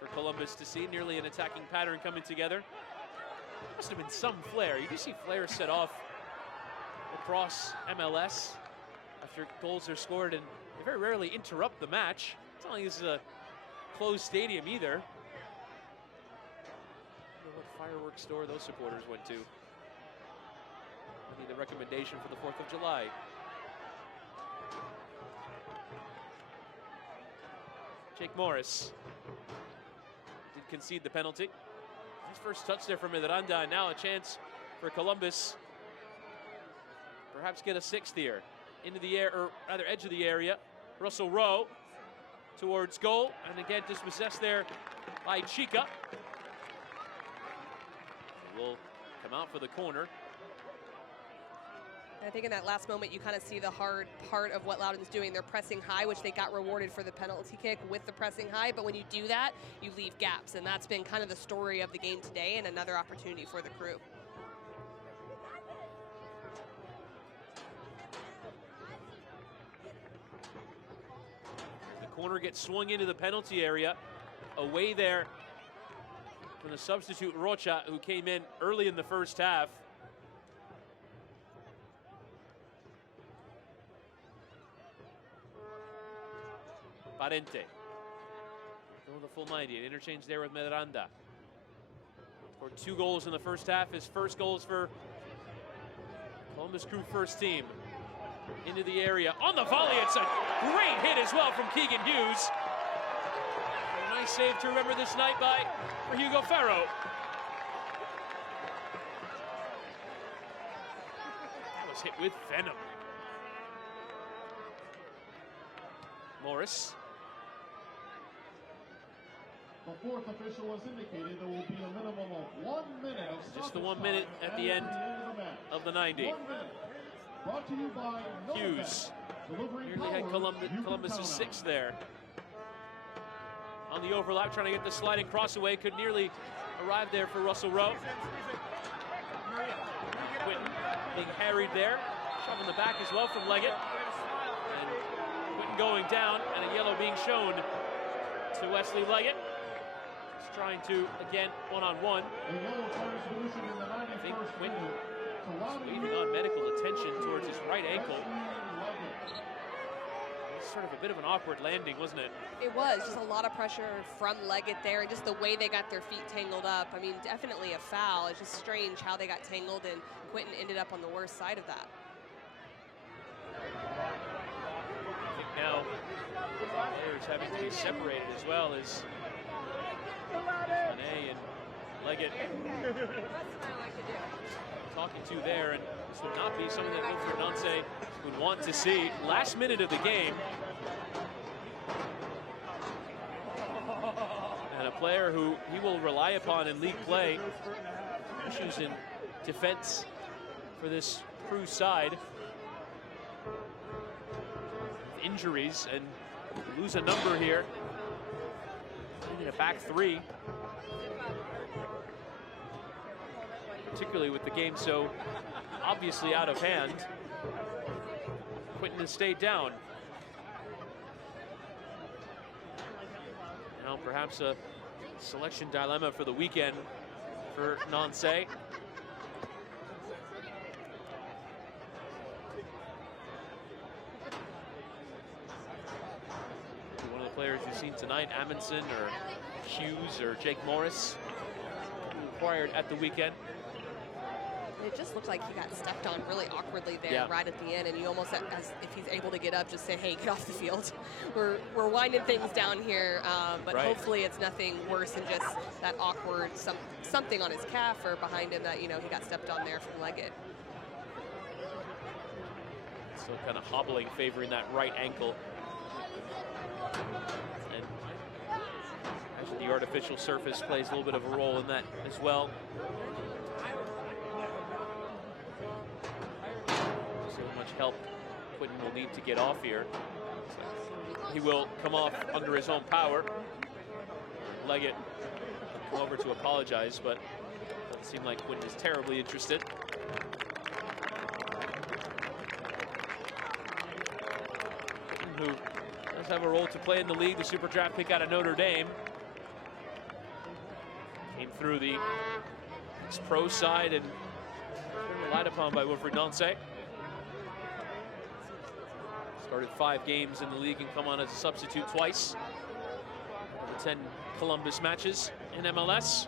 for Columbus to see. Nearly an attacking pattern coming together. Must have been some flare. You do see flares set off across MLS after goals are scored, and they very rarely interrupt the match. It's not like this is a closed stadium either. I don't know what fireworks store those supporters went to. I need the recommendation for the 4th of July. Jake Morris did concede the penalty. His first touch there from Medranda, and now a chance for Columbus. Perhaps get a 6th here. Into the air, or rather edge of the area. Russell Rowe towards goal, and again dispossessed there by Chica. Will come out for the corner. I think in that last moment, you kind of see the hard part of what Loudoun's doing. They're pressing high, which they got rewarded for the penalty kick with the pressing high. But when you do that, you leave gaps. And that's been kind of the story of the game today, and another opportunity for the crew. The corner gets swung into the penalty area. Away there from the substitute Rocha, who came in early in the first half. Parente. Go the full 90. An interchange there with Medranda. Scored 2 goals in the first half. His first goals for Columbus Crew first team. Into the area. On the volley, it's a great hit as well from Keegan Hughes. A nice save to remember this night for Hugo Ferro. That was hit with venom. Morris. The 4th official has indicated there will be a minimum of 1 minute of just the 1 minute at the end of the 90. 1 minute. Brought to you by Hughes nearly had Columbus' 6th there. On the overlap, trying to get the sliding cross away, could nearly arrive there for Russell Rowe. Quinton being harried there, shoving the back as well from Leggett. And Quinton going down, and a yellow being shown to Wesley Leggett. He's trying to, again, one-on-one. I think Quinton is waving on medical attention towards his right ankle. He's sort of a bit of an awkward landing, wasn't it? It was just a lot of pressure from Leggett there, and just the way they got their feet tangled up. I mean, definitely a foul. It's just strange how they got tangled, and Quentin ended up on the worst side of that. I think now players having to be separated as well as Monet and Leggett talking to there, and this would not be something that Wilfried Nancy would want to see. Last minute of the game, and a player who he will rely upon in league play. Issues in defense for this Crew side. Injuries, and lose a number here. In a back three. Particularly with the game so obviously out of hand. Quentin has stayed down. Now perhaps a selection dilemma for the weekend for Nancy. One of the players you've seen tonight, Amundsen or Hughes or Jake Morris, acquired at the weekend. It just looked like he got stepped on really awkwardly there right at the end, and you almost, as if he's able to get up, just say, hey, get off the field. We're winding things down here, but hopefully it's nothing worse than just that awkward something on his calf or behind him that, you know, he got stepped on there from Leggett. Still kind of hobbling, favoring that right ankle. And actually the artificial surface plays a little bit of a role in that as well. Help Quentin will need to get off here. He will come off under his own power. Leggett come over to apologize, but doesn't seem like Quentin is terribly interested. Quentin, who does have a role to play in the league, the super draft pick out of Notre Dame. Came through the pro side and relied upon by Wilfried Nancy. Started 5 games in the league and come on as a substitute twice. Over 10 Columbus matches in MLS.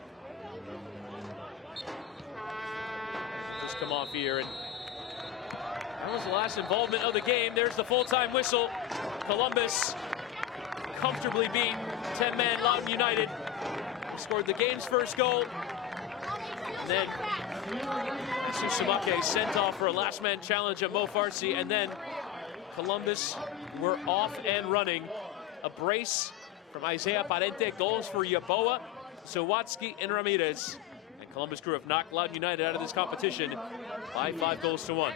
Just come off here, and that was the last involvement of the game. There's the full-time whistle. Columbus comfortably beat 10-man Loudoun United. Scored the game's first goal. And then Susamake sent off for a last-man challenge at Mo Farsi, and then Columbus were off and running. A brace from Isaiah Parente, goals for Yaboa, Sawatsky, and Ramirez. And Columbus Crew have knocked Loudoun United out of this competition by 5-1.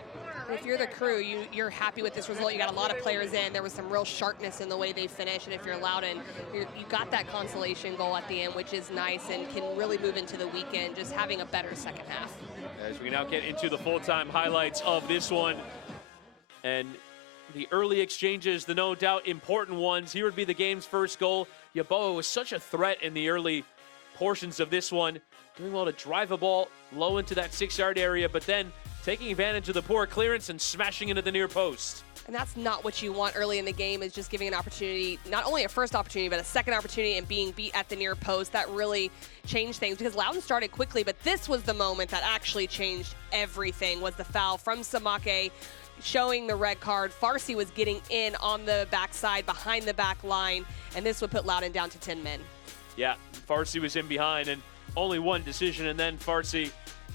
If you're the Crew, you're happy with this result. You got a lot of players in. There was some real sharpness in the way they finished. And if you're Loudoun, you got that consolation goal at the end, which is nice and can really move into the weekend, just having a better second half. As we now get into the full-time highlights of this one. And the early exchanges, the no doubt important ones. Here would be the game's first goal. Yaboa was such a threat in the early portions of this one. Doing well to drive a ball low into that 6-yard area, but then taking advantage of the poor clearance and smashing into the near post. And that's not what you want early in the game, is just giving an opportunity, not only a first opportunity, but a second opportunity and being beat at the near post. That really changed things because Loudoun started quickly, but this was the moment that actually changed everything, was the foul from Samake, showing the red card. Farsi was getting in on the backside, behind the back line, and this would put Loudoun down to 10 men. Yeah, Farsi was in behind, and only one decision, and then Farsi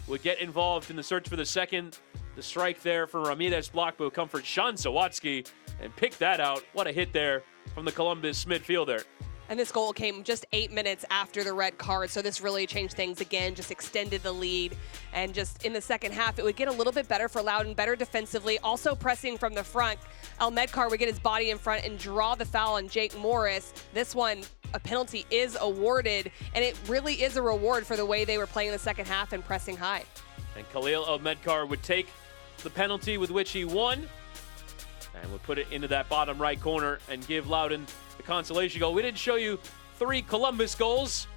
would get involved in the search for the second. The strike there from Ramirez block will come for Sean Sawatsky, and pick that out. What a hit there from the Columbus midfielder. And this goal came just 8 minutes after the red card, so this really changed things again, just extended the lead. And just in the second half, it would get a little bit better for Loudoun, better defensively, also pressing from the front. Medkar would get his body in front and draw the foul on Jake Morris. This one, a penalty is awarded, and it really is a reward for the way they were playing in the second half and pressing high. And Khalil Medkar would take the penalty with which he won and would put it into that bottom right corner and give Loudoun the consolation goal. We didn't show you 3 Columbus goals,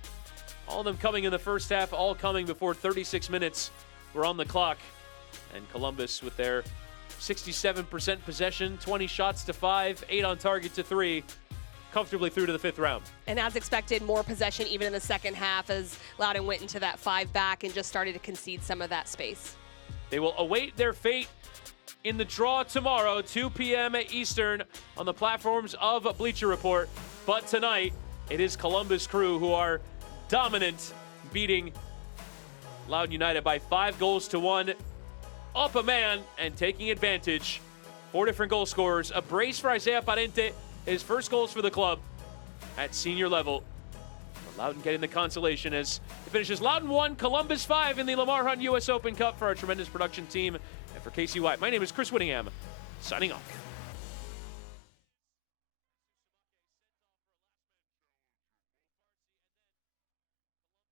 all of them coming in the first half, all coming before 36 minutes were on the clock. And Columbus with their 67% possession, 20 shots to 5, 8 on target to 3, comfortably through to the 5th round. And as expected, more possession even in the second half as Loudoun went into that 5 back and just started to concede some of that space. They will await their fate in the draw tomorrow, 2 p.m. Eastern, on the platforms of Bleacher Report. But tonight, it is Columbus Crew who are dominant, beating Loudoun United by 5 goals to 1. Up a man and taking advantage. 4 different goal scorers. A brace for Isaiah Parente, his first goals for the club at senior level. Loudoun getting the consolation as it finishes Loudoun 1, Columbus 5 in the Lamar Hunt U.S. Open Cup. For our tremendous production team and for KCY, my name is Chris Whittingham, signing off.